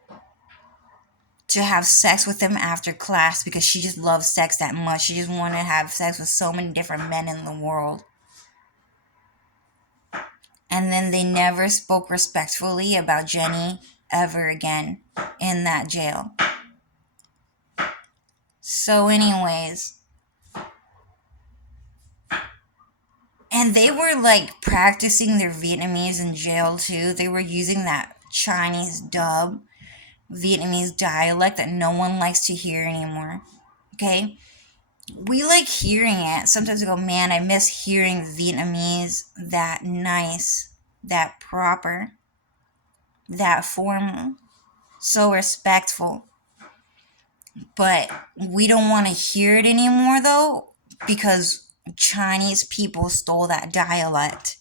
to have sex with him after class because she just loved sex that much. She just wanted to have sex with so many different men in the world. And then they never spoke respectfully about Jenny ever again in that jail. So anyways, and they were like practicing their Vietnamese in jail too. They were using that Chinese dub Vietnamese dialect that no one likes to hear anymore. Okay? We like hearing it. Sometimes we go, man, I miss hearing Vietnamese that nice, that proper, that formal, so respectful. But we don't want to hear it anymore though, because Chinese people stole that dialect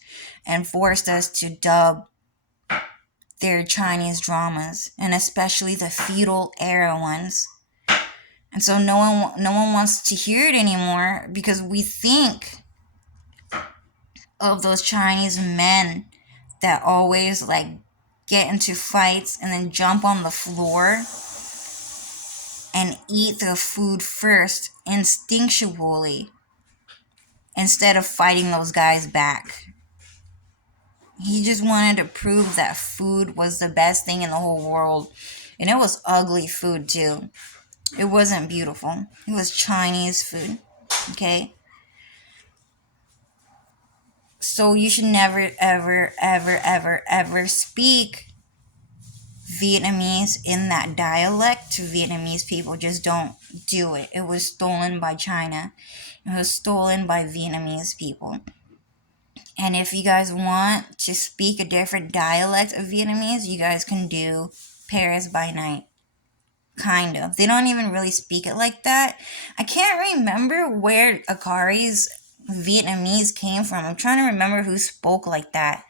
and forced us to dub their Chinese dramas, and especially the feudal era ones. And so no one wants to hear it anymore because we think of those Chinese men that always like get into fights and then jump on the floor and eat the food first instinctually instead of fighting those guys back. He just wanted to prove that food was the best thing in the whole world. And it was ugly food too. It wasn't beautiful. It was Chinese food. Okay? So you should never, ever, ever, ever, ever speak Vietnamese in that dialect to Vietnamese people. Just don't do it. It was stolen by China. It was stolen by Vietnamese people. And if you guys want to speak a different dialect of Vietnamese, you guys can do Paris by Night. Kind of. They don't even really speak it like that. I can't remember where Akari's Vietnamese came from. I'm trying to remember who spoke like that.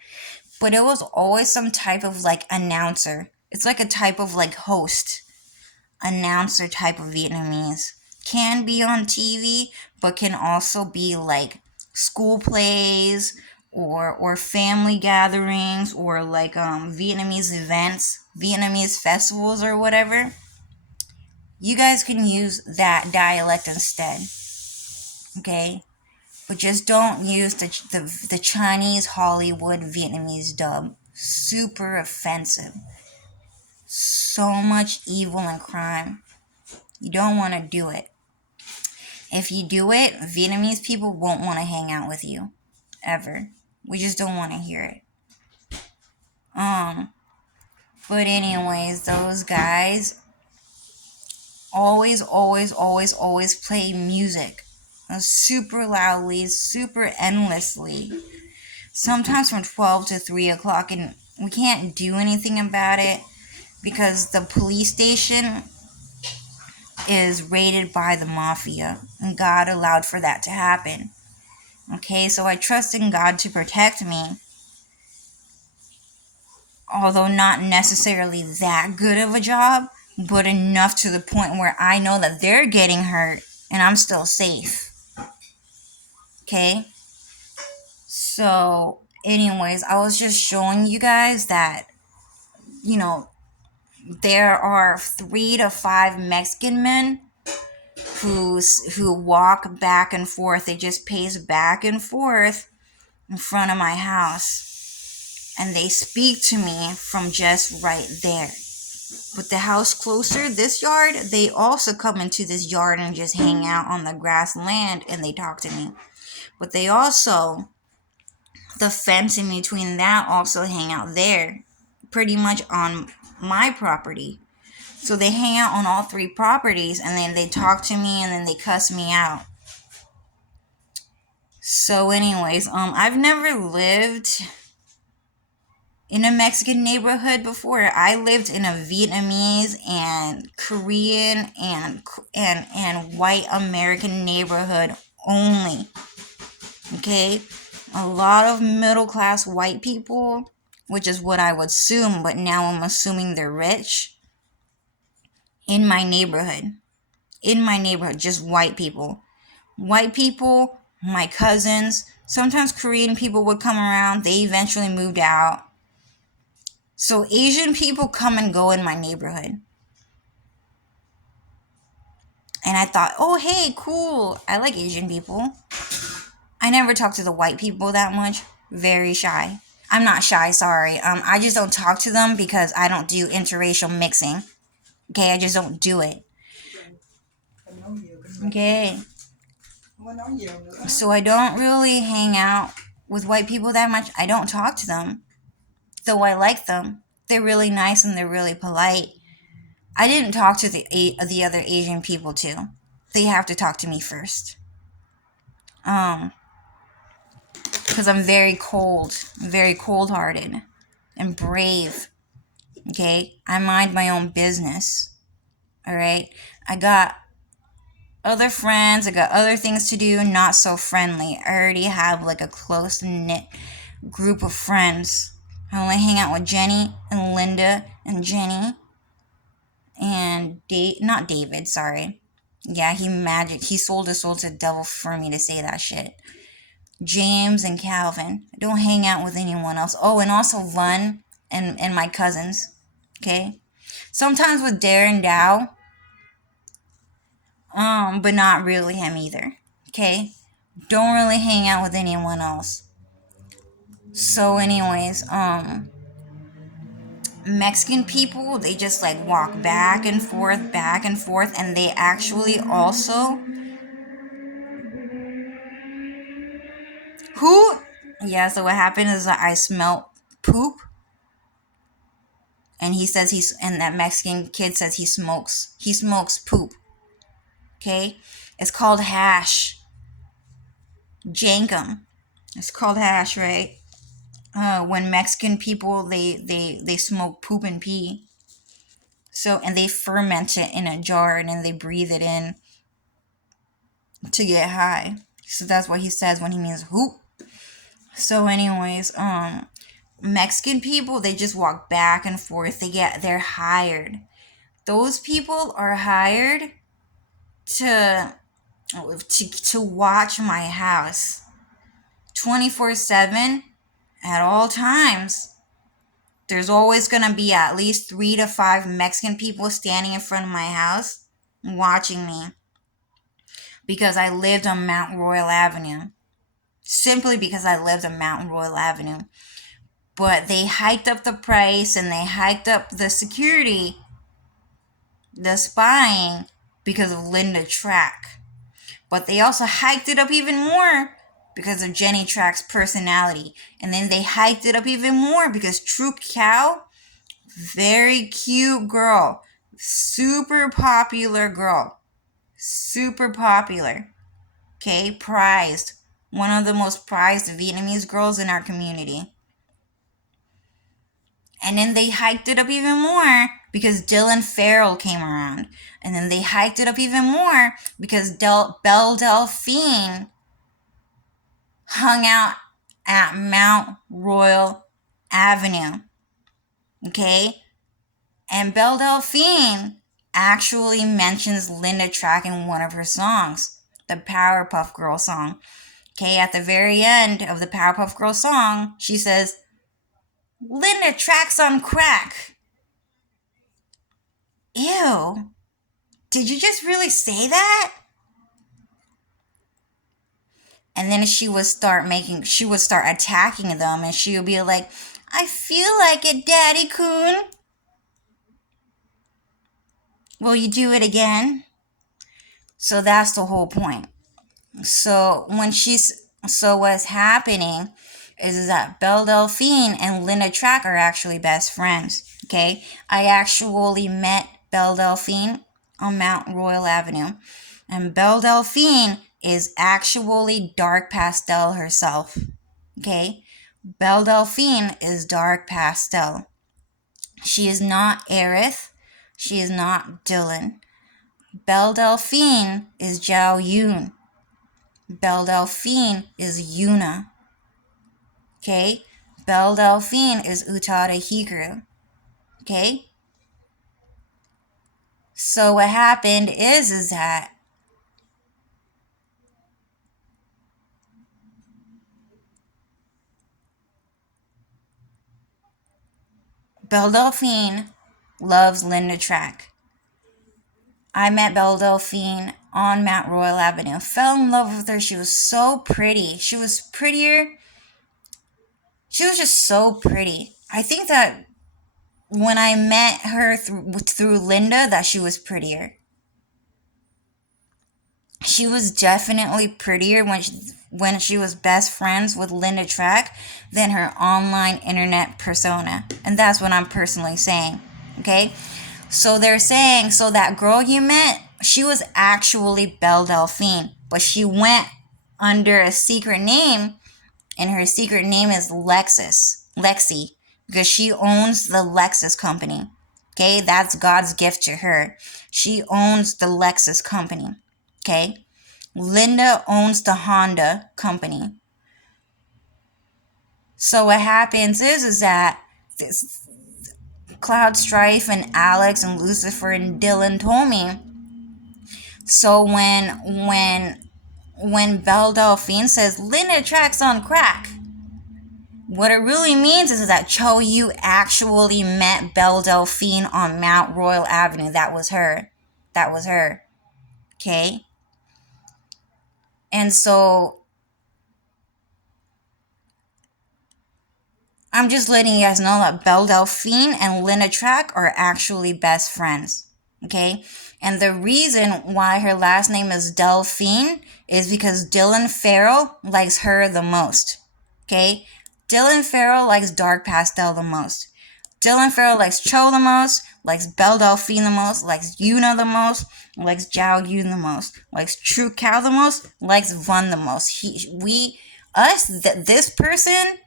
But it was always some type of like announcer. It's like a type of like host, announcer type of Vietnamese. Can be on TV, but can also be like school plays or family gatherings or like Vietnamese events, Vietnamese festivals or whatever. You guys can use that dialect instead. Okay? But just don't use the Chinese Hollywood Vietnamese dub. Super offensive. So much evil and crime. You don't want to do it. If you do it, Vietnamese people won't want to hang out with you. Ever. We just don't want to hear it. But anyways, those guys always play music. Super loudly, super endlessly. Sometimes from 12 to 3 o'clock, and we can't do anything about it because the police station is raided by the mafia, and God allowed for that to happen. Okay, so I trust in God to protect me, although not necessarily that good of a job, but enough to the point where I know that they're getting hurt and I'm still safe. Okay? So, anyways, I was just showing you guys that, there are 3 to 5 Mexican men who walk back and forth. They just pace back and forth in front of my house. And they speak to me from just right there. But the house closer, this yard, they also come into this yard and just hang out on the grassland and they talk to me. But they also, the fence in between that also hang out there, pretty much on my property. So they hang out on all three properties, and then they talk to me, and then they cuss me out. So anyways, I've never lived in a Mexican neighborhood before. I lived in a Vietnamese and Korean and white American neighborhood only. Okay? A lot of middle class white people, which is what I would assume, but now I'm assuming they're rich. In my neighborhood. Just white people. White people, my cousins, sometimes Korean people would come around. They eventually moved out. So Asian people come and go in my neighborhood. And I thought, oh, hey, cool. I like Asian people. I never talk to the white people that much. Very shy. I'm not shy, sorry. I just don't talk to them because I don't do interracial mixing. Okay, I just don't do it. Okay. So I don't really hang out with white people that much. I don't talk to them. Though I like them. They're really nice and they're really polite. I didn't talk to the other Asian people too. They have to talk to me first. Because I'm very cold-hearted and brave. Okay? I mind my own business. Alright? I got other friends, I got other things to do, not so friendly. I already have like a close-knit group of friends. I only hang out with Jenny and Linda and Jenny and not David, sorry. Yeah, he sold his soul to the devil for me to say that shit. James and Calvin. I don't hang out with anyone else. Oh, and also Vun and my cousins. Okay? Sometimes with Darren Dow. But not really him either. Okay? Don't really hang out with anyone else. So anyways, Mexican people, they just like walk back and forth, and they actually also who yeah, so what happened is that I smelled poop, and that Mexican kid says he smokes poop. Okay? It's called hash. Jankum. It's called hash, right? When Mexican people they smoke poop and pee. So, and they ferment it in a jar and then they breathe it in to get high. So that's what he says when he means hoop. So anyways, Mexican people, they just walk back and forth. They're hired. Those people are hired to watch my house 24/7 at all times. There's always going to be at least 3 to 5 Mexican people standing in front of my house watching me because I lived on Mount Royal Avenue. Simply because I lived on Mount Royal Avenue. But they hiked up the price and they hiked up the security, the spying, because of Linda Track. But they also hiked it up even more because of Jenny Track's personality. And then they hiked it up even more because True Cow, very cute girl. Super popular girl. Super popular. Okay, prized. One of the most prized Vietnamese girls in our community. And then they hiked it up even more because Dylan Farrell came around. And then they hiked it up even more because Belle Delphine hung out at Mount Royal Avenue. Okay? And Belle Delphine actually mentions Linda Track in one of her songs, the Powerpuff Girl song. Okay, at the very end of the Powerpuff Girl song, she says, Linda Track's on crack. Ew. Did you just really say that? And then she would start attacking them, and she would be like, I feel like it, Daddy Coon. Will you do it again? So that's the whole point. So what's happening is that Belle Delphine and Linda Track are actually best friends. Okay, I actually met Belle Delphine on Mount Royal Avenue. And Belle Delphine is actually dark pastel herself. Okay? Belle Delphine is dark pastel. She is not Aerith. She is not Dylan. Belle Delphine is Zhao Yun. Belle Delphine is Yuna. Okay? Belle Delphine is Utada Hikaru. Okay? So what happened is that Belle Delphine loves Linda Track. I met Belle Delphine on Mount Royal Avenue. Fell in love with her. She was so pretty. She was prettier. She was just so pretty. I think that when I met her through Linda, that she was prettier. She was definitely prettier when she was best friends with Linda Track than her online internet persona. And that's what I'm personally saying. Okay? So they're saying, so that girl you met, she was actually Belle Delphine, but she went under a secret name, and her secret name is Lexi, because she owns the Lexus company. Okay? That's God's gift to her. She owns the Lexus company. Okay? Linda owns the Honda company. So what happens is that this Cloud Strife and Alex and Lucifer and Dylan told me. So when Belle Delphine says Linda Track's on crack, what it really means is that Cho Yu actually met Belle Delphine on Mount Royal Avenue. That was her. That was her. Okay? And so I'm just letting you guys know that Belle Delphine and Linda Track are actually best friends. Okay? And the reason why her last name is Delphine is because Dylan Farrell likes her the most. Okay? Dylan Farrell likes dark pastel the most. Dylan Farrell likes Cho the most, likes Belle Delphine the most, likes Yuna the most, likes Zhao Yun the most, likes True Cow the most, likes Vun the most. This person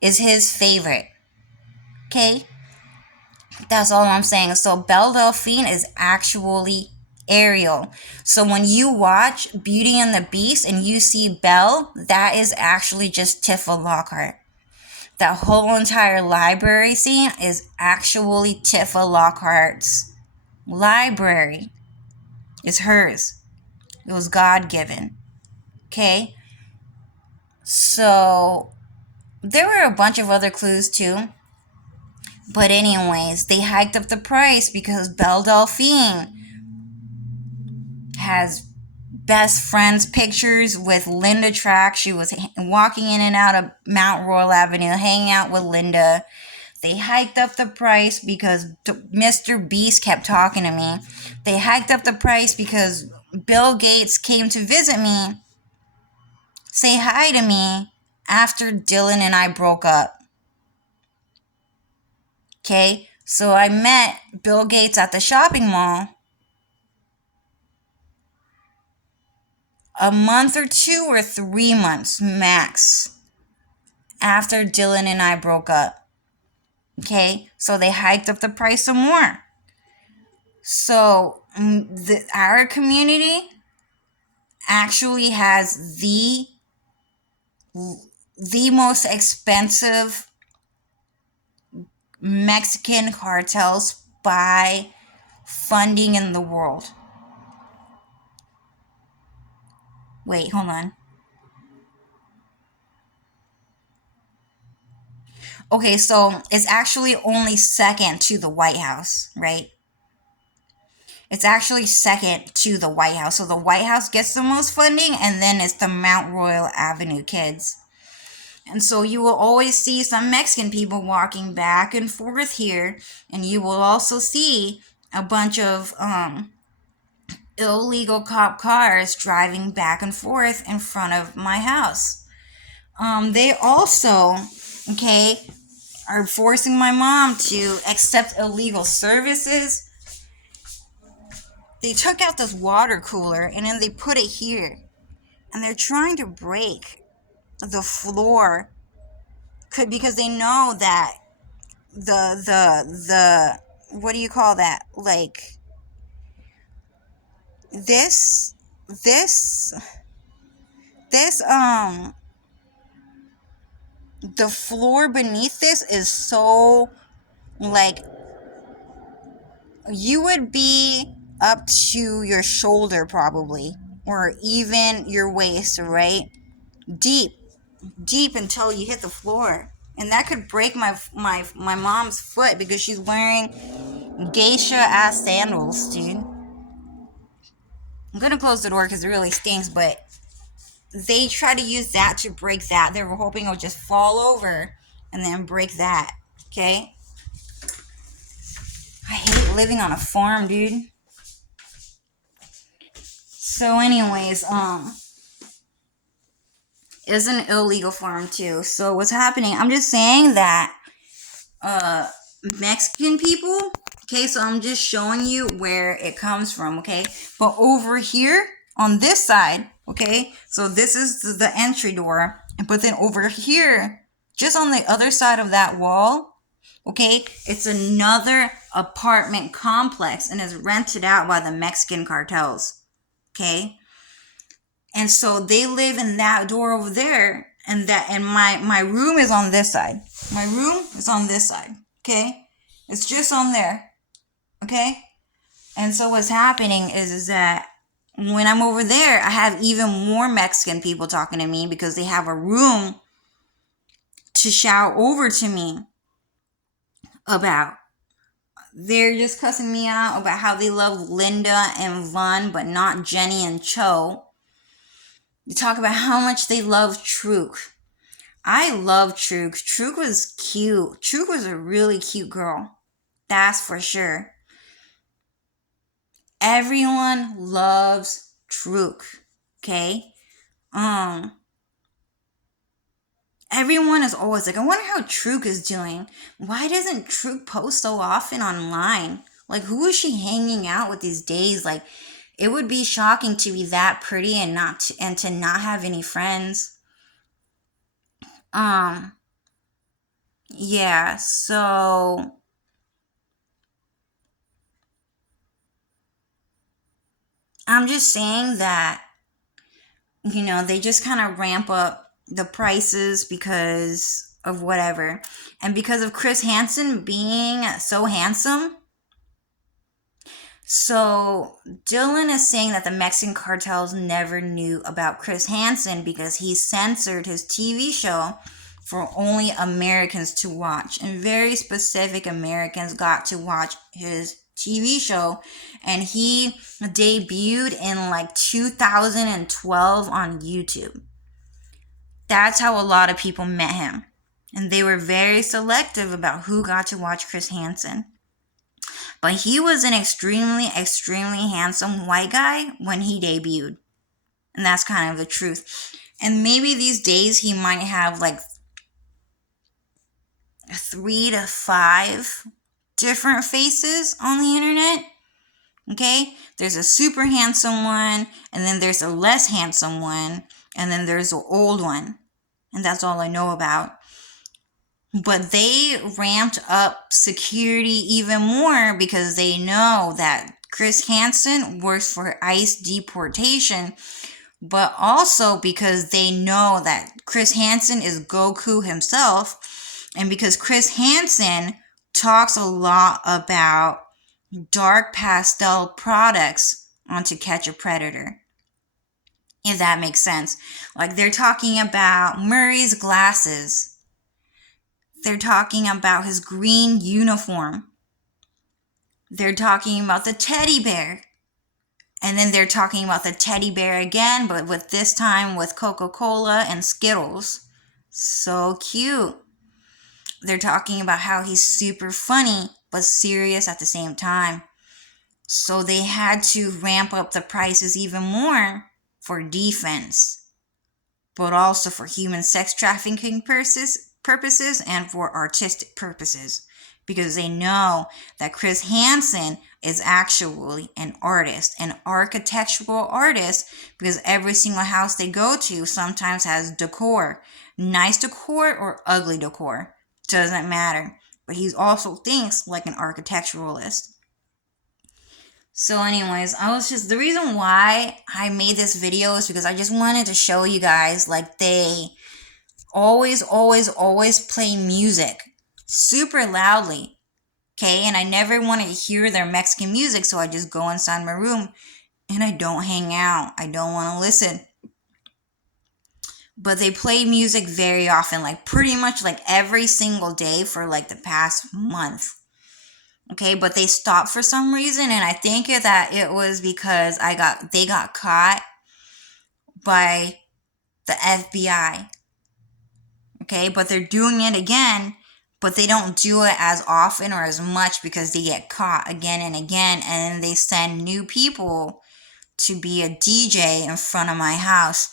is his favorite. Okay? That's all I'm saying. So Belle Delphine is actually Ariel. So when you watch Beauty and the Beast and you see Belle, that is actually just Tifa Lockhart. That whole entire library scene is actually Tifa Lockhart's library. It's hers. It was God-given. Okay? So there were a bunch of other clues too. But anyways, they hiked up the price because Belle Delphine has best friends pictures with Linda Track. She was walking in and out of Mount Royal Avenue, hanging out with Linda. They hiked up the price because Mr. Beast kept talking to me. They hiked up the price because Bill Gates came to visit me, say hi to me after Dylan and I broke up. Okay, so I met Bill Gates at the shopping mall a month or 2 or 3 months max after Dylan and I broke up. Okay, so they hiked up the price some more. So our community actually has the most expensive Mexican cartels by funding in the world. Wait, hold on. Okay, so it's actually only second to the White House, right? It's actually second to the White House. So the White House gets the most funding, and then it's the Mount Royal Avenue kids. And so you will always see some Mexican people walking back and forth here, and you will also see a bunch of illegal cop cars driving back and forth in front of my house. They also, okay, are forcing my mom to accept illegal services. They took out this water cooler and then they put it here. And they're trying to break the floor because they know that the what do you call that? Like this this this the floor beneath this is so, like, you would be up to your shoulder probably, or even your waist, right? Deep, deep until you hit the floor. And that could break my mom's foot because she's wearing geisha ass sandals, dude. I'm gonna close the door because it really stinks, but they try to use that to break that. They were hoping it would just fall over and then break that. Okay? I hate living on a farm, dude. So anyways, it's an illegal farm too. So what's happening? I'm just saying that Mexican people, okay, so I'm just showing you where it comes from, okay? But over here on this side, okay, so this is the entry door, but then over here, just on the other side of that wall, okay, it's another apartment complex and is rented out by the Mexican cartels, okay? And so they live in that door over there, and my room is on this side. My room is on this side, okay? It's just on there, okay? And so what's happening is that when I'm over there, I have even more Mexican people talking to me because they have a room to shout over to me about. They're just cussing me out about how they love Linda and Vaughn, but not Jenny and Cho. They talk about how much they love Truk. I love Truk. Truk was cute. Truk was a really cute girl. That's for sure. Everyone loves Truk. Okay? Everyone is always like, I wonder how Truk is doing. Why doesn't Truk post so often online? Like, who is she hanging out with these days? Like, it would be shocking to be that pretty and to not have any friends. Yeah, so I'm just saying that, they just kind of ramp up the prices because of whatever. And because of Chris Hansen being so handsome. So Dylan is saying that the Mexican cartels never knew about Chris Hansen because he censored his TV show for only Americans to watch. And very specific Americans got to watch his TV show. And he debuted in like 2012 on YouTube. That's how a lot of people met him. And they were very selective about who got to watch Chris Hansen. But he was an extremely, extremely handsome white guy when he debuted. And that's kind of the truth. And maybe these days he might have like 3 to 5 different faces on the internet. Okay? There's a super handsome one, and then there's a less handsome one, and then there's an old one. And that's all I know about. But they ramped up security even more because they know that Chris Hansen works for ICE deportation, but also because they know that Chris Hansen is Goku himself, and because Chris Hansen talks a lot about dark pastel products on To Catch a Predator. If that makes sense. Like, they're talking about Murray's glasses. They're talking about his green uniform. They're talking about the teddy bear. And then they're talking about the teddy bear again, but with this time with Coca-Cola and Skittles. So cute. They're talking about how he's super funny, but serious at the same time. So they had to ramp up the prices even more for defense, but also for human sex trafficking purposes and for artistic purposes, because they know that Chris Hansen is actually an artist, an architectural artist, because every single house they go to sometimes has decor, nice decor or ugly decor, doesn't matter. But he also thinks like an architecturalist. So anyways, the reason why I made this video is because I just wanted to show you guys, like, they always play music super loudly. Okay, and I never want to hear their Mexican music, so I just go inside my room and I don't hang out. I don't want to listen. But they play music very often, like pretty much like every single day for like the past month. Okay, but they stopped for some reason, and I think that it was because they got caught by the FBI. Okay, but they're doing it again, but they don't do it as often or as much because they get caught again and again, and then they send new people to be a DJ in front of my house.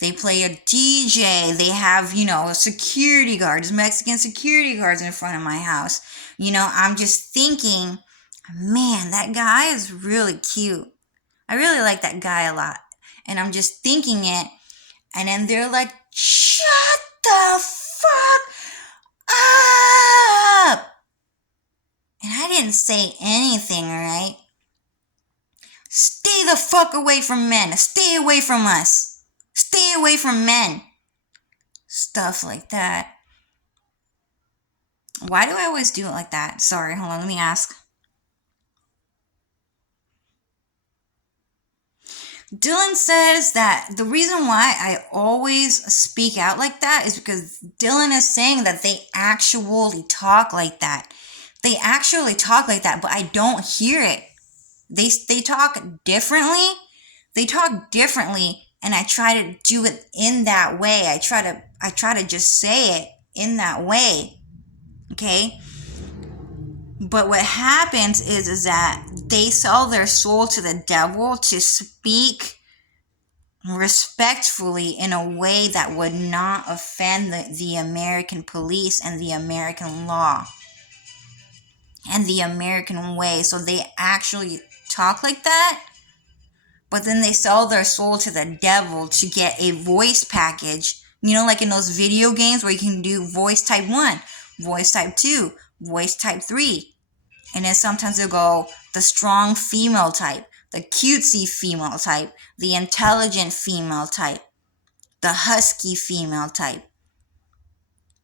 They play a DJ. They have, security guards, Mexican security guards in front of my house. I'm just thinking, man, that guy is really cute. I really like that guy a lot. And I'm just thinking it, and then they're like, shut the fuck up! And I didn't say anything, alright? Stay the fuck away from men. Stay away from us. Stay away from men. Stuff like that. Why do I always do it like that? Sorry, hold on, let me ask. Dylan says that the reason why I always speak out like that is because Dylan is saying that they actually talk like that. They actually talk like that, but I don't hear it. They talk differently. They talk differently, and I try to do it in that way. I try to just say it in that way. Okay? But what happens is that they sell their soul to the devil to speak respectfully in a way that would not offend the American police and the American law and the American way. So they actually talk like that, but then they sell their soul to the devil to get a voice package. Like in those video games where you can do voice type 1, voice type 2, voice type 3. And then sometimes they'll go the strong female type, the cutesy female type, the intelligent female type, the husky female type,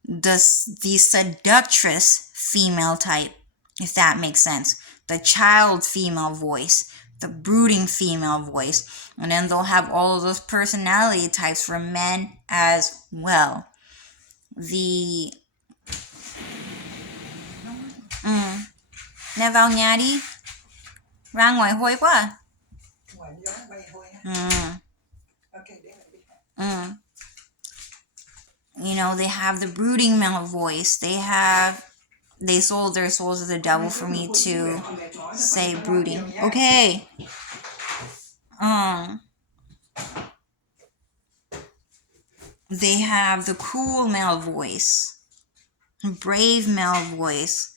the seductress female type, if that makes sense, the child female voice, the brooding female voice, and then they'll have all of those personality types for men as well. Nè vào nhà đi. Ra ngoài hôi quá à. Ngoài gió bay hôi ha. They have the brooding male voice. They sold their souls to the devil for me to say brooding. Okay. They have the cool male voice, brave male voice,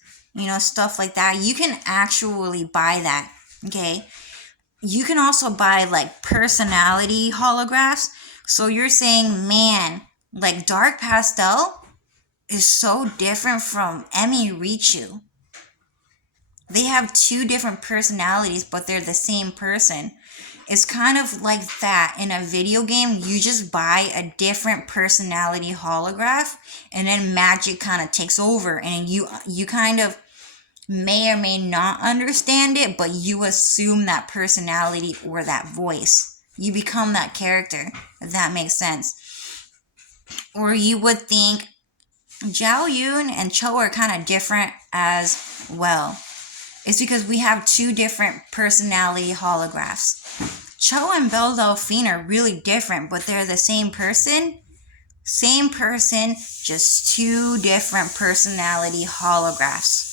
stuff like that. You can actually buy that, okay? You can also buy, like, personality holographs. So you're saying, man, like, Dark Pastel is so different from Emi Richu. They have 2 different personalities, but they're the same person. It's kind of like that in a video game. You just buy a different personality holograph, and then magic kind of takes over, and you kind of may or may not understand it, but you assume that personality or that voice. You become that character, if that makes sense. Or you would think Zhao Yun and Cho are kind of different as well. It's because we have 2 different personality holographs. Cho and Belle Delphine are really different, but they're the same person. Same person, just 2 different personality holographs.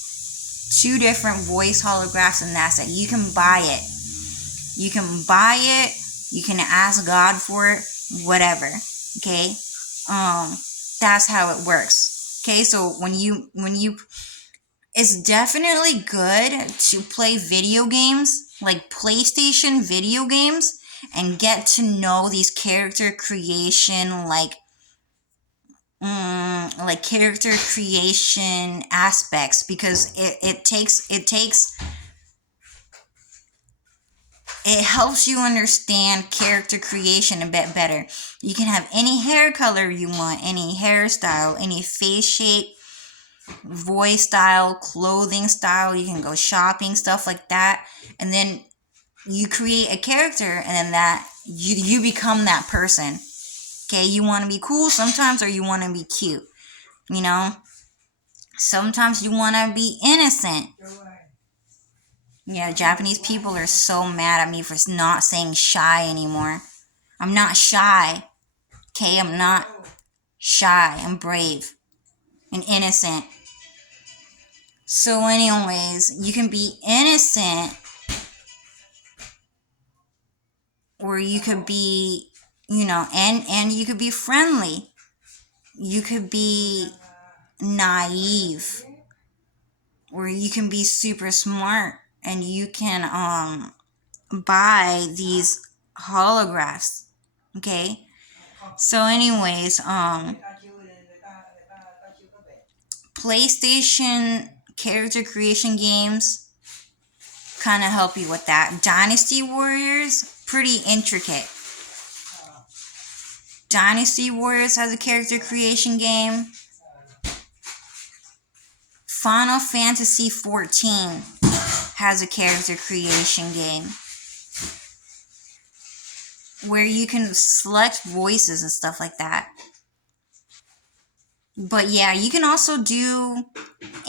2 different voice holographs, and that's it. You can buy it. You can buy it. You can ask God for it. Whatever. Okay? That's how it works. Okay, so when you it's definitely good to play video games, like PlayStation video games, and get to know these character creation, like character creation aspects, because it helps you understand character creation a bit better. You can have any hair color you want, any hairstyle, any face shape, voice style, clothing style. You can go shopping, stuff like that. And then you create a character, and then that you become that person. Okay, you want to be cool sometimes, or you want to be cute. You know, sometimes you want to be innocent. Yeah, Japanese people are so mad at me for not saying shy anymore. I'm not shy. Okay, I'm not shy. I'm brave and innocent. So, anyways, you can be innocent, or you could be, and you could be friendly. You could be naive, or you can be super smart, and you can buy these holographs. Okay? So anyways, PlayStation character creation games kind of help you with that. Dynasty Warriors, pretty intricate. Dynasty Warriors has a character creation game. Final Fantasy 14 has a character creation game where you can select voices and stuff like that. But yeah, you can also do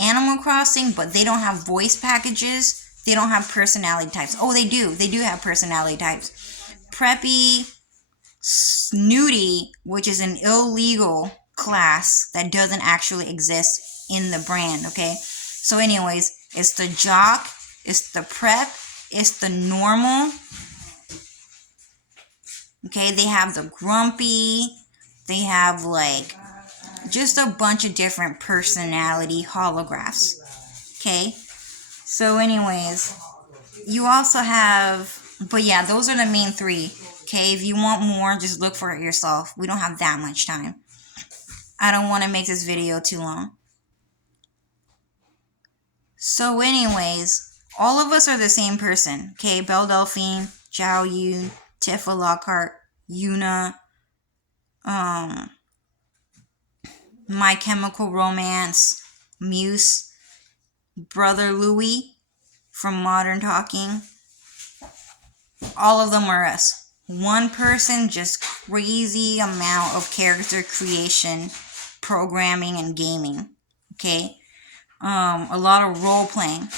Animal Crossing, but they don't have voice packages. They don't have personality types. Oh, they do. They do have personality types. Preppy, Snooty, which is an illegal class that doesn't actually exist in the brand, okay? So anyways, it's the jock, it's the prep, it's the normal. Okay, they have the grumpy, they have like just a bunch of different personality holographs. Okay, so anyways, you also have, but yeah, those are the main three. Okay, if you want more, just look for it yourself. We don't have that much time. I don't want to make this video too long. So anyways, all of us are the same person. Okay, Belle Delphine, Zhao Yun, Tifa Lockhart, Yuna, My Chemical Romance, Muse, Brother Louie from Modern Talking. All of them are us. One person, just crazy amount of character creation, programming, and gaming. Okay? A lot of role playing.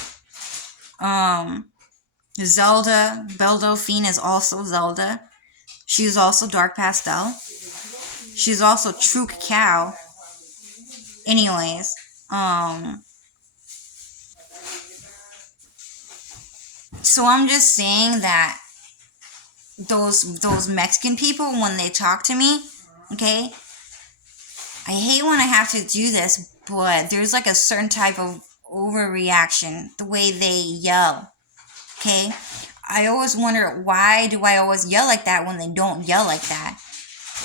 Zelda, Belle Delphine is also Zelda. She's also Dark Pastel. She's also True Cacao. Anyways, so I'm just saying that those Mexican people, when they talk to me, okay, I hate when I have to do this, but there's like a certain type of overreaction, the way they yell, okay? I always wonder, why do I always yell like that when they don't yell like that?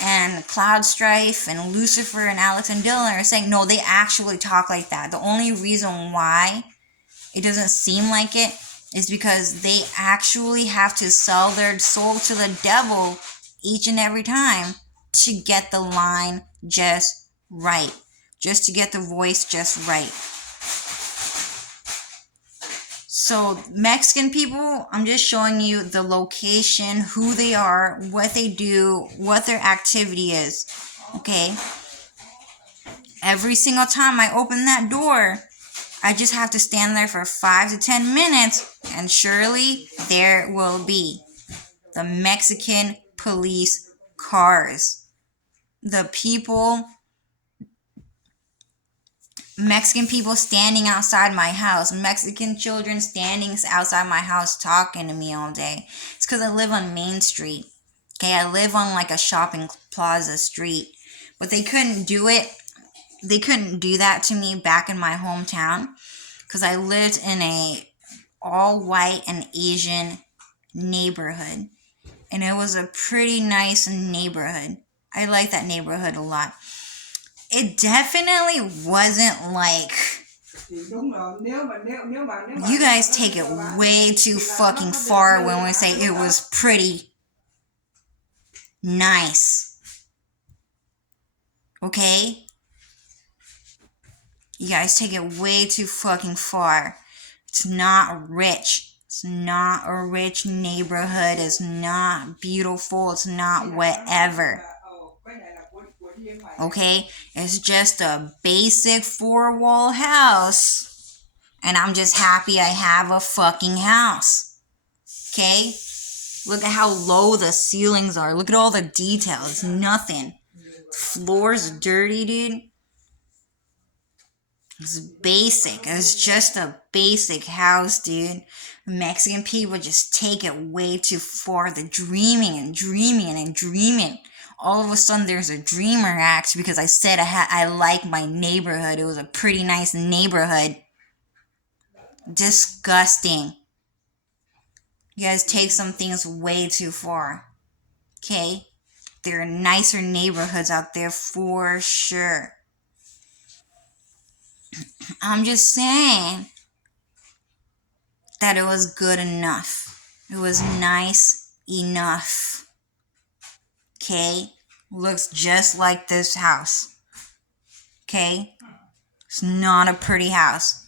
And Cloud Strife and Lucifer and Alex and Dylan are saying, no, they actually talk like that. The only reason why it doesn't seem like it is because they actually have to sell their soul to the devil each and every time to get the line just right. Just to get the voice just right. So Mexican people, I'm just showing you the location, who they are, what they do, what their activity is. Okay? Every single time I open that door, I just have to stand there for 5 to 10 minutes, and surely there will be the Mexican police cars. The people, Mexican people standing outside my house, Mexican children standing outside my house talking to me all day. It's because I live on Main Street. Okay, I live on like a shopping plaza street. But they couldn't do it they couldn't do that to me back in my hometown because I lived in a all white and Asian neighborhood, and it was a pretty nice neighborhood. I like that neighborhood a lot. It definitely wasn't like, you guys take it way too fucking far when we say it was pretty nice. Okay? You guys take it way too fucking far. It's not rich. It's not a rich neighborhood. It's not beautiful. It's not whatever. Okay? It's just a basic four-wall house. And I'm just happy I have a fucking house. Okay? Look at how low the ceilings are. Look at all the details. It's nothing. The floor's dirty, dude. It's basic. It's just a basic house, dude. Mexican people just take it way too far. They're dreaming and dreaming and dreaming. All of a sudden, there's a dreamer act because I said I like my neighborhood. It was a pretty nice neighborhood. Disgusting. You guys take some things way too far. Okay? There are nicer neighborhoods out there for sure. I'm just saying that it was good enough. It was nice enough. Okay? Looks just like this house. Okay? It's not a pretty house.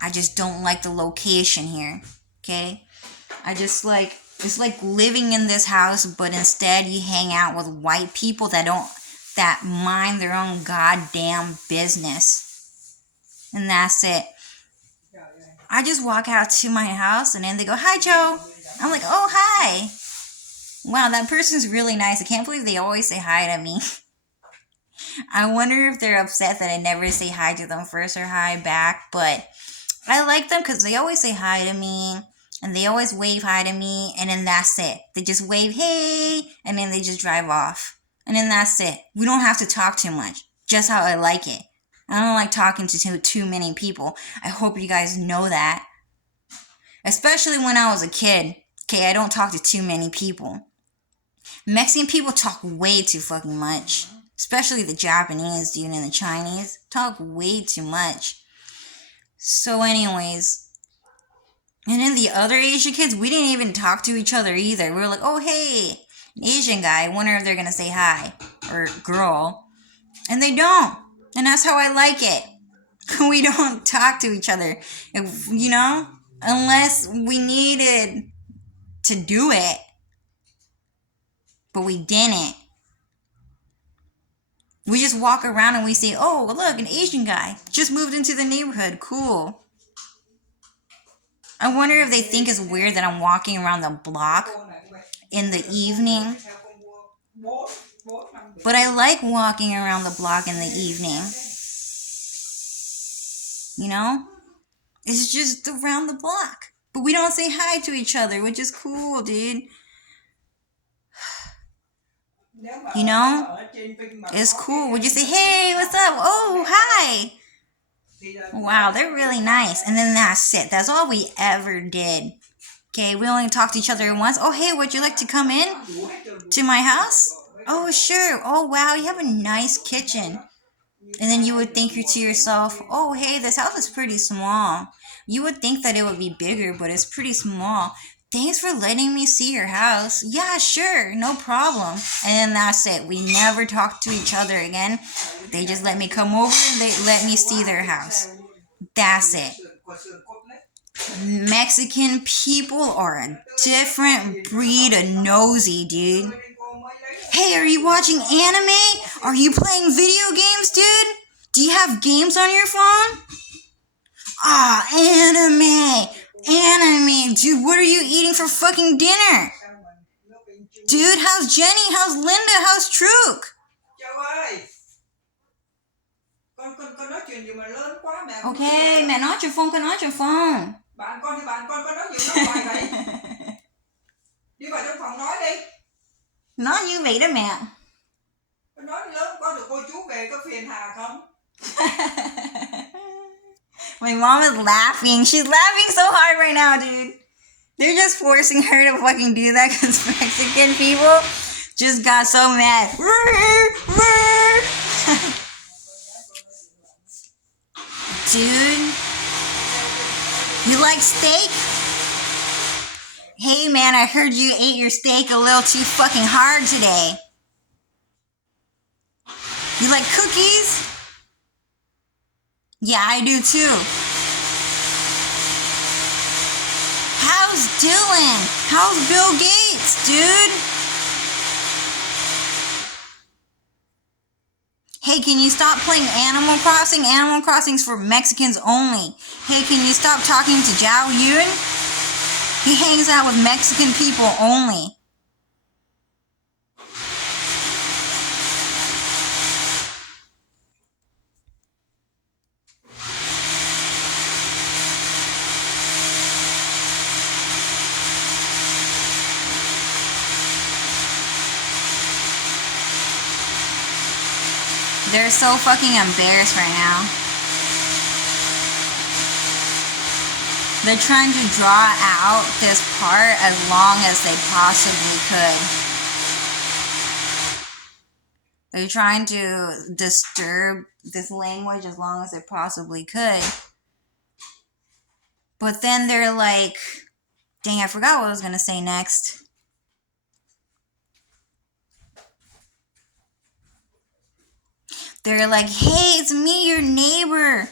I just don't like the location here. Okay? It's like living in this house, but instead you hang out with white people that mind their own goddamn business. And that's it. I just walk out to my house and then they go, "Hi, Joe." I'm like, "Oh, hi. Wow, that person's really nice. I can't believe they always say hi to me." I wonder if they're upset that I never say hi to them first or hi back. But I like them because they always say hi to me. And they always wave hi to me. And then that's it. They just wave, "Hey." And then they just drive off. And then that's it. We don't have to talk too much. Just how I like it. I don't like talking to too many people. I hope you guys know that. Especially when I was a kid. Okay, I don't talk to too many people. Mexican people talk way too fucking much. Especially the Japanese, dude, and the Chinese. Talk way too much. So anyways. And then the other Asian kids, we didn't even talk to each other either. We were like, "Oh, hey, an Asian guy. I wonder if they're going to say hi." Or girl. And they don't. And that's how I like it. We don't talk to each other, you know, unless we needed to do it. But we didn't. We just walk around and we say, "Oh, look, an Asian guy just moved into the neighborhood. Cool." I wonder if they think it's weird that I'm walking around the block in the evening. But I like walking around the block in the evening. You know? It's just around the block. But we don't say hi to each other, which is cool, dude. You know? It's cool. We just say, "Hey, what's up? Oh, hi." Wow, they're really nice. And then that's it. That's all we ever did. Okay, we only talked to each other once. "Oh, hey, would you like to come in to my house?" "Oh, sure. Oh, wow, you have a nice kitchen." And then you would think to yourself, "Oh, hey, this house is pretty small." You would think that it would be bigger, but it's pretty small. "Thanks for letting me see your house." "Yeah, sure, no problem." And then that's it. We never talked to each other again. They just let me come over and they let me see their house. That's it. Mexican people are a different breed of nosy, dude. "Hey, are you watching anime? Are you playing video games, dude? Do you have games on your phone?" "Ah, anime. Anime. Dude, what are you eating for fucking dinner? Dude, how's Jenny? How's Linda? How's Truk?" "Okay, mẹ nói trên phone, con nói trên phone." Bạn con có nói nhiều nói hoài vậy? Đi vào trong phòng nói đi. Nói như vậy đó mẹ. Con nói lớn quá. có được cô chú về có phiền Hà không? My mom is laughing. She's laughing so hard right now, dude. They're just forcing her to fucking do that because Mexican people just got so mad. Dude, you like steak? Hey man, I heard you ate your steak a little too fucking hard today. You like cookies? Yeah, I do too. How's Dylan? How's Bill Gates, dude? Hey, can you stop playing Animal Crossing? Animal Crossing's for Mexicans only. Hey, can you stop talking to Zhao Yun? He hangs out with Mexican people only. They're so fucking embarrassed right now. They're trying to draw out this part as long as they possibly could. They're trying to disturb this language as long as they possibly could. But then they're like, dang, I forgot what I was going to say next. They're like, hey, it's me, your neighbor.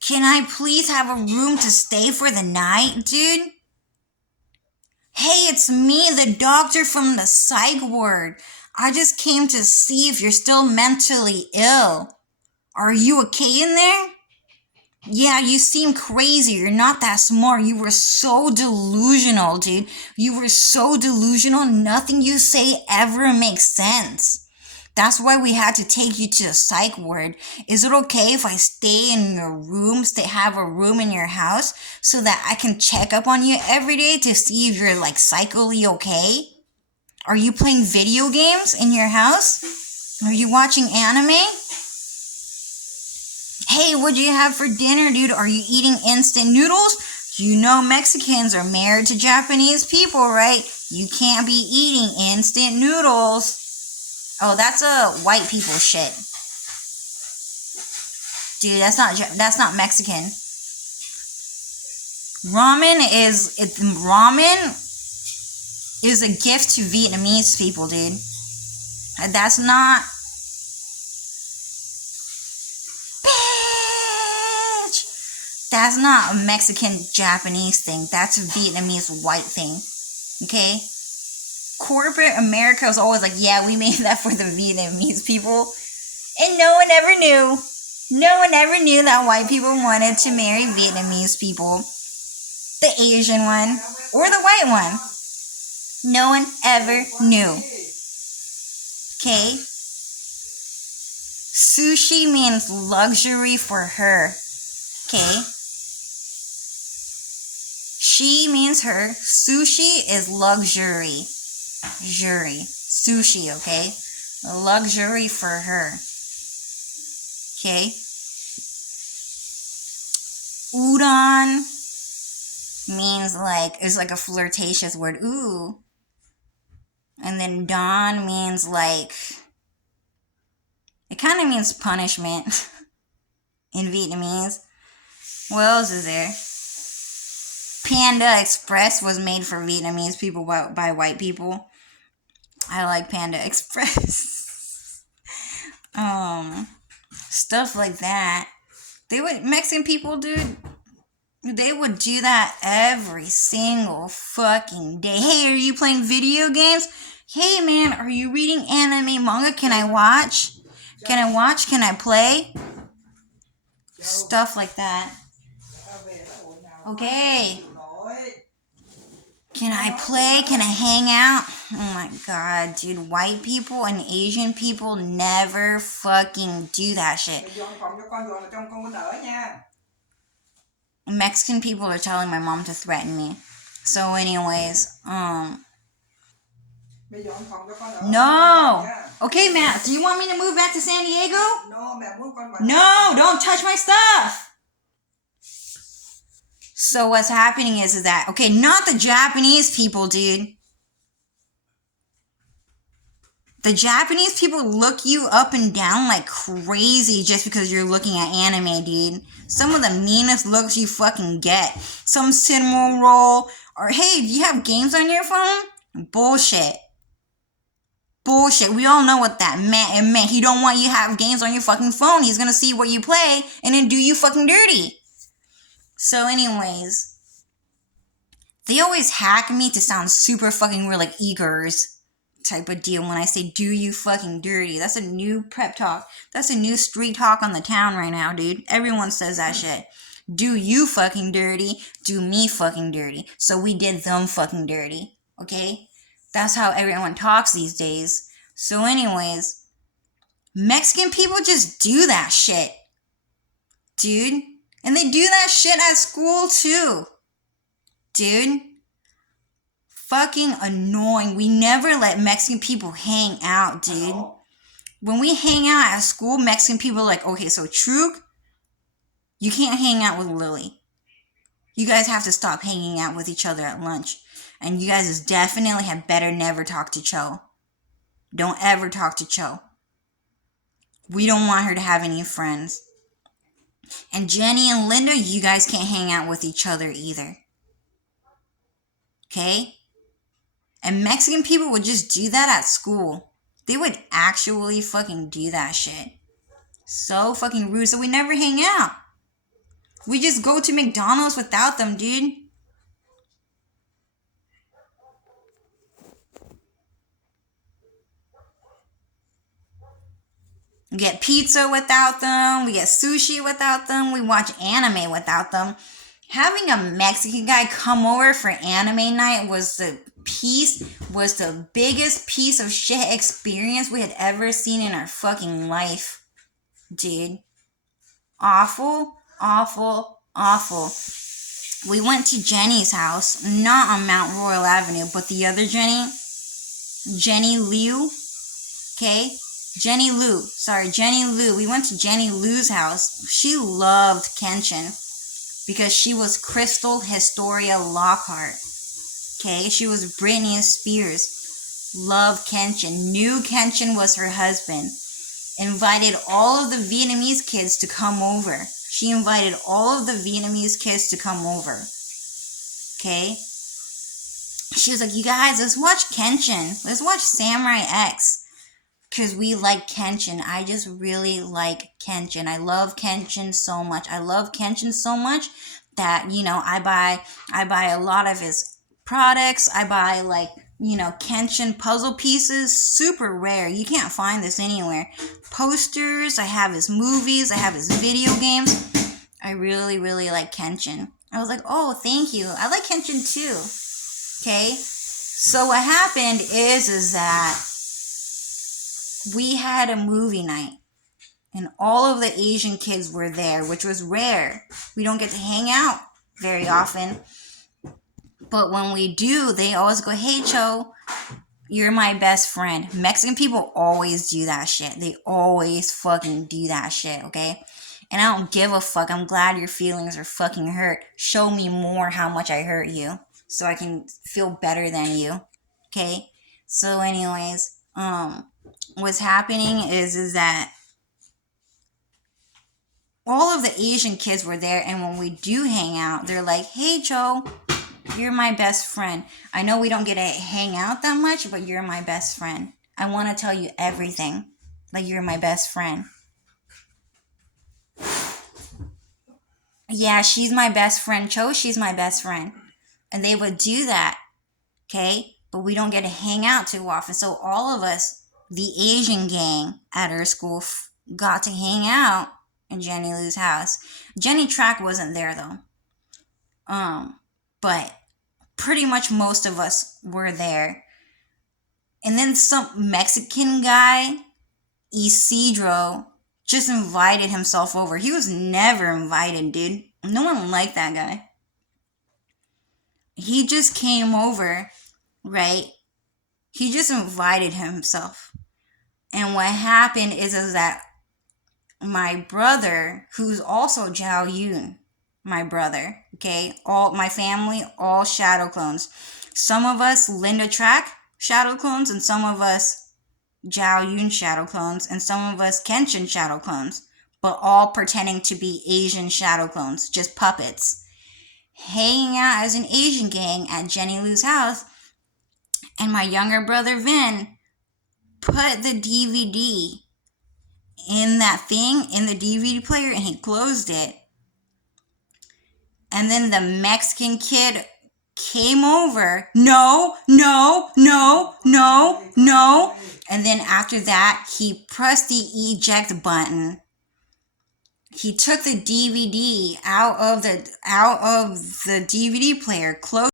Can I please have a room to stay for the night, dude? Hey, it's me, the doctor from the psych ward. I just came to see if you're still mentally ill. Are you okay in there? Yeah, you seem crazy. You're not that smart. You were so delusional, dude. You were so delusional. Nothing you say ever makes sense. That's why we had to take you to a psych ward. Is it okay if I stay in your room, have a room in your house so that I can check up on you every day to see if you're like psychically okay? Are you playing video games in your house? Are you watching anime? Hey, what do you have for dinner, dude? Are you eating instant noodles? You know Mexicans are married to Japanese people, right? You can't be eating instant noodles. Oh, that's a white people shit. Dude, that's not Mexican. Ramen is a gift to Vietnamese people, dude. That's not. Bitch! That's not a Mexican Japanese thing. That's a Vietnamese white thing. Okay? Corporate America was always like, yeah, we made that for the Vietnamese people. And no one ever knew. No one ever knew that white people wanted to marry Vietnamese people. The Asian one or the white one. No one ever knew. Okay? Sushi means luxury for her. Okay? She means her. Sushi is luxury. Sushi, okay? Luxury for her. Okay? Udon means it's like a flirtatious word. Ooh. And then don means it kind of means punishment in Vietnamese. What else is there? Panda Express was made for Vietnamese people by white people. I like Panda Express. Stuff like that. Mexican people, dude, they would do that every single fucking day. Hey, are you playing video games? Hey, man, are you reading anime manga? Can I watch? Can I play? Stuff like that. Okay. Can I play? Can I hang out? Oh my god, dude. White people and Asian people never fucking do that shit. Mexican people are telling my mom to threaten me. So anyways, No! Okay, Matt, do you want me to move back to San Diego? No, mẹ muốn con vào. No, don't touch my stuff. So what's happening is that, okay, not the Japanese people, dude. The Japanese people look you up and down like crazy just because you're looking at anime, dude. Some of the meanest looks you fucking get. Some cinema roll, or hey, do you have games on your phone? Bullshit. Bullshit. We all know what that meant. It meant he don't want you to have games on your fucking phone. He's gonna see what you play and then do you fucking dirty. So anyways, they always hack me to sound super fucking weird, like eagers type of deal when I say do you fucking dirty. That's a new prep talk. That's a new street talk on the town right now, dude. Everyone says that shit. Do you fucking dirty, do me fucking dirty. So we did them fucking dirty, okay? That's how everyone talks these days. So anyways, Mexican people just do that shit, dude. And they do that shit at school too, dude. Fucking annoying. We never let Mexican people hang out, dude. Hello? When we hang out at school, Mexican people are like, okay, so Trug, you can't hang out with Lily. You guys have to stop hanging out with each other at lunch. And you guys definitely had better never talk to Cho. Don't ever talk to Cho. We don't want her to have any friends. And Jenny and Linda, you guys can't hang out with each other either. Okay? And Mexican people would just do that at school. They would actually fucking do that shit. So fucking rude. So we never hang out. We just go to McDonald's without them, dude. We get pizza without them. We get sushi without them. We watch anime without them. Having a Mexican guy come over for anime night was the biggest piece of shit experience we had ever seen in our fucking life. Dude. Awful, awful, awful. We went to Jenny's house, not on Mount Royal Avenue, but the other Jenny. Jenny Liu. Okay? Jenny Liu. We went to Jenny Liu's house. She loved Kenshin because she was Crystal Historia Lockhart. Okay? She was Britney Spears. Loved Kenshin. Knew Kenshin was her husband. Invited all of the Vietnamese kids to come over. She invited all of the Vietnamese kids to come over. Okay? She was like, you guys, let's watch Kenshin. Let's watch Samurai X. Because we like Kenshin. I just really like Kenshin. I love Kenshin so much. I love Kenshin so much that, you know, I buy a lot of his products. I buy, like, you know, Kenshin puzzle pieces. Super rare. You can't find this anywhere. Posters. I have his movies. I have his video games. I really, really like Kenshin. I was like, oh, thank you. I like Kenshin too. Okay? So what happened is that we had a movie night. And all of the Asian kids were there, which was rare. We don't get to hang out very often. But when we do, they always go, hey, Cho, you're my best friend. Mexican people always do that shit. They always fucking do that shit, okay? And I don't give a fuck. I'm glad your feelings are fucking hurt. Show me more how much I hurt you so I can feel better than you, okay? So anyways, what's happening is that all of the Asian kids were there, and when we do hang out, they're like, hey, Cho, you're my best friend. I know we don't get to hang out that much, but you're my best friend. I want to tell you everything. Like, you're my best friend. Yeah, she's my best friend. Cho, she's my best friend. And they would do that, okay? But we don't get to hang out too often. So all of us, the Asian gang at our school, got to hang out in Jenny Liu's house. Jenny Track wasn't there, though. But pretty much most of us were there. And then some Mexican guy, Isidro, just invited himself over. He was never invited, dude. No one liked that guy. He just came over, right? He just invited himself. And what happened is that my brother, who's also Zhao Yun, my brother, okay, all my family, all shadow clones. Some of us Linda Track shadow clones, and some of us Zhao Yun shadow clones, and some of us Kenshin shadow clones, but all pretending to be Asian shadow clones, just puppets, hanging out as an Asian gang at Jenny Lou's house. And my younger brother Vin put the DVD in that thing, in the DVD player, and he closed it. And then the Mexican kid came over. No. And then after that, he pressed the eject button. He took the DVD out of the DVD player, closed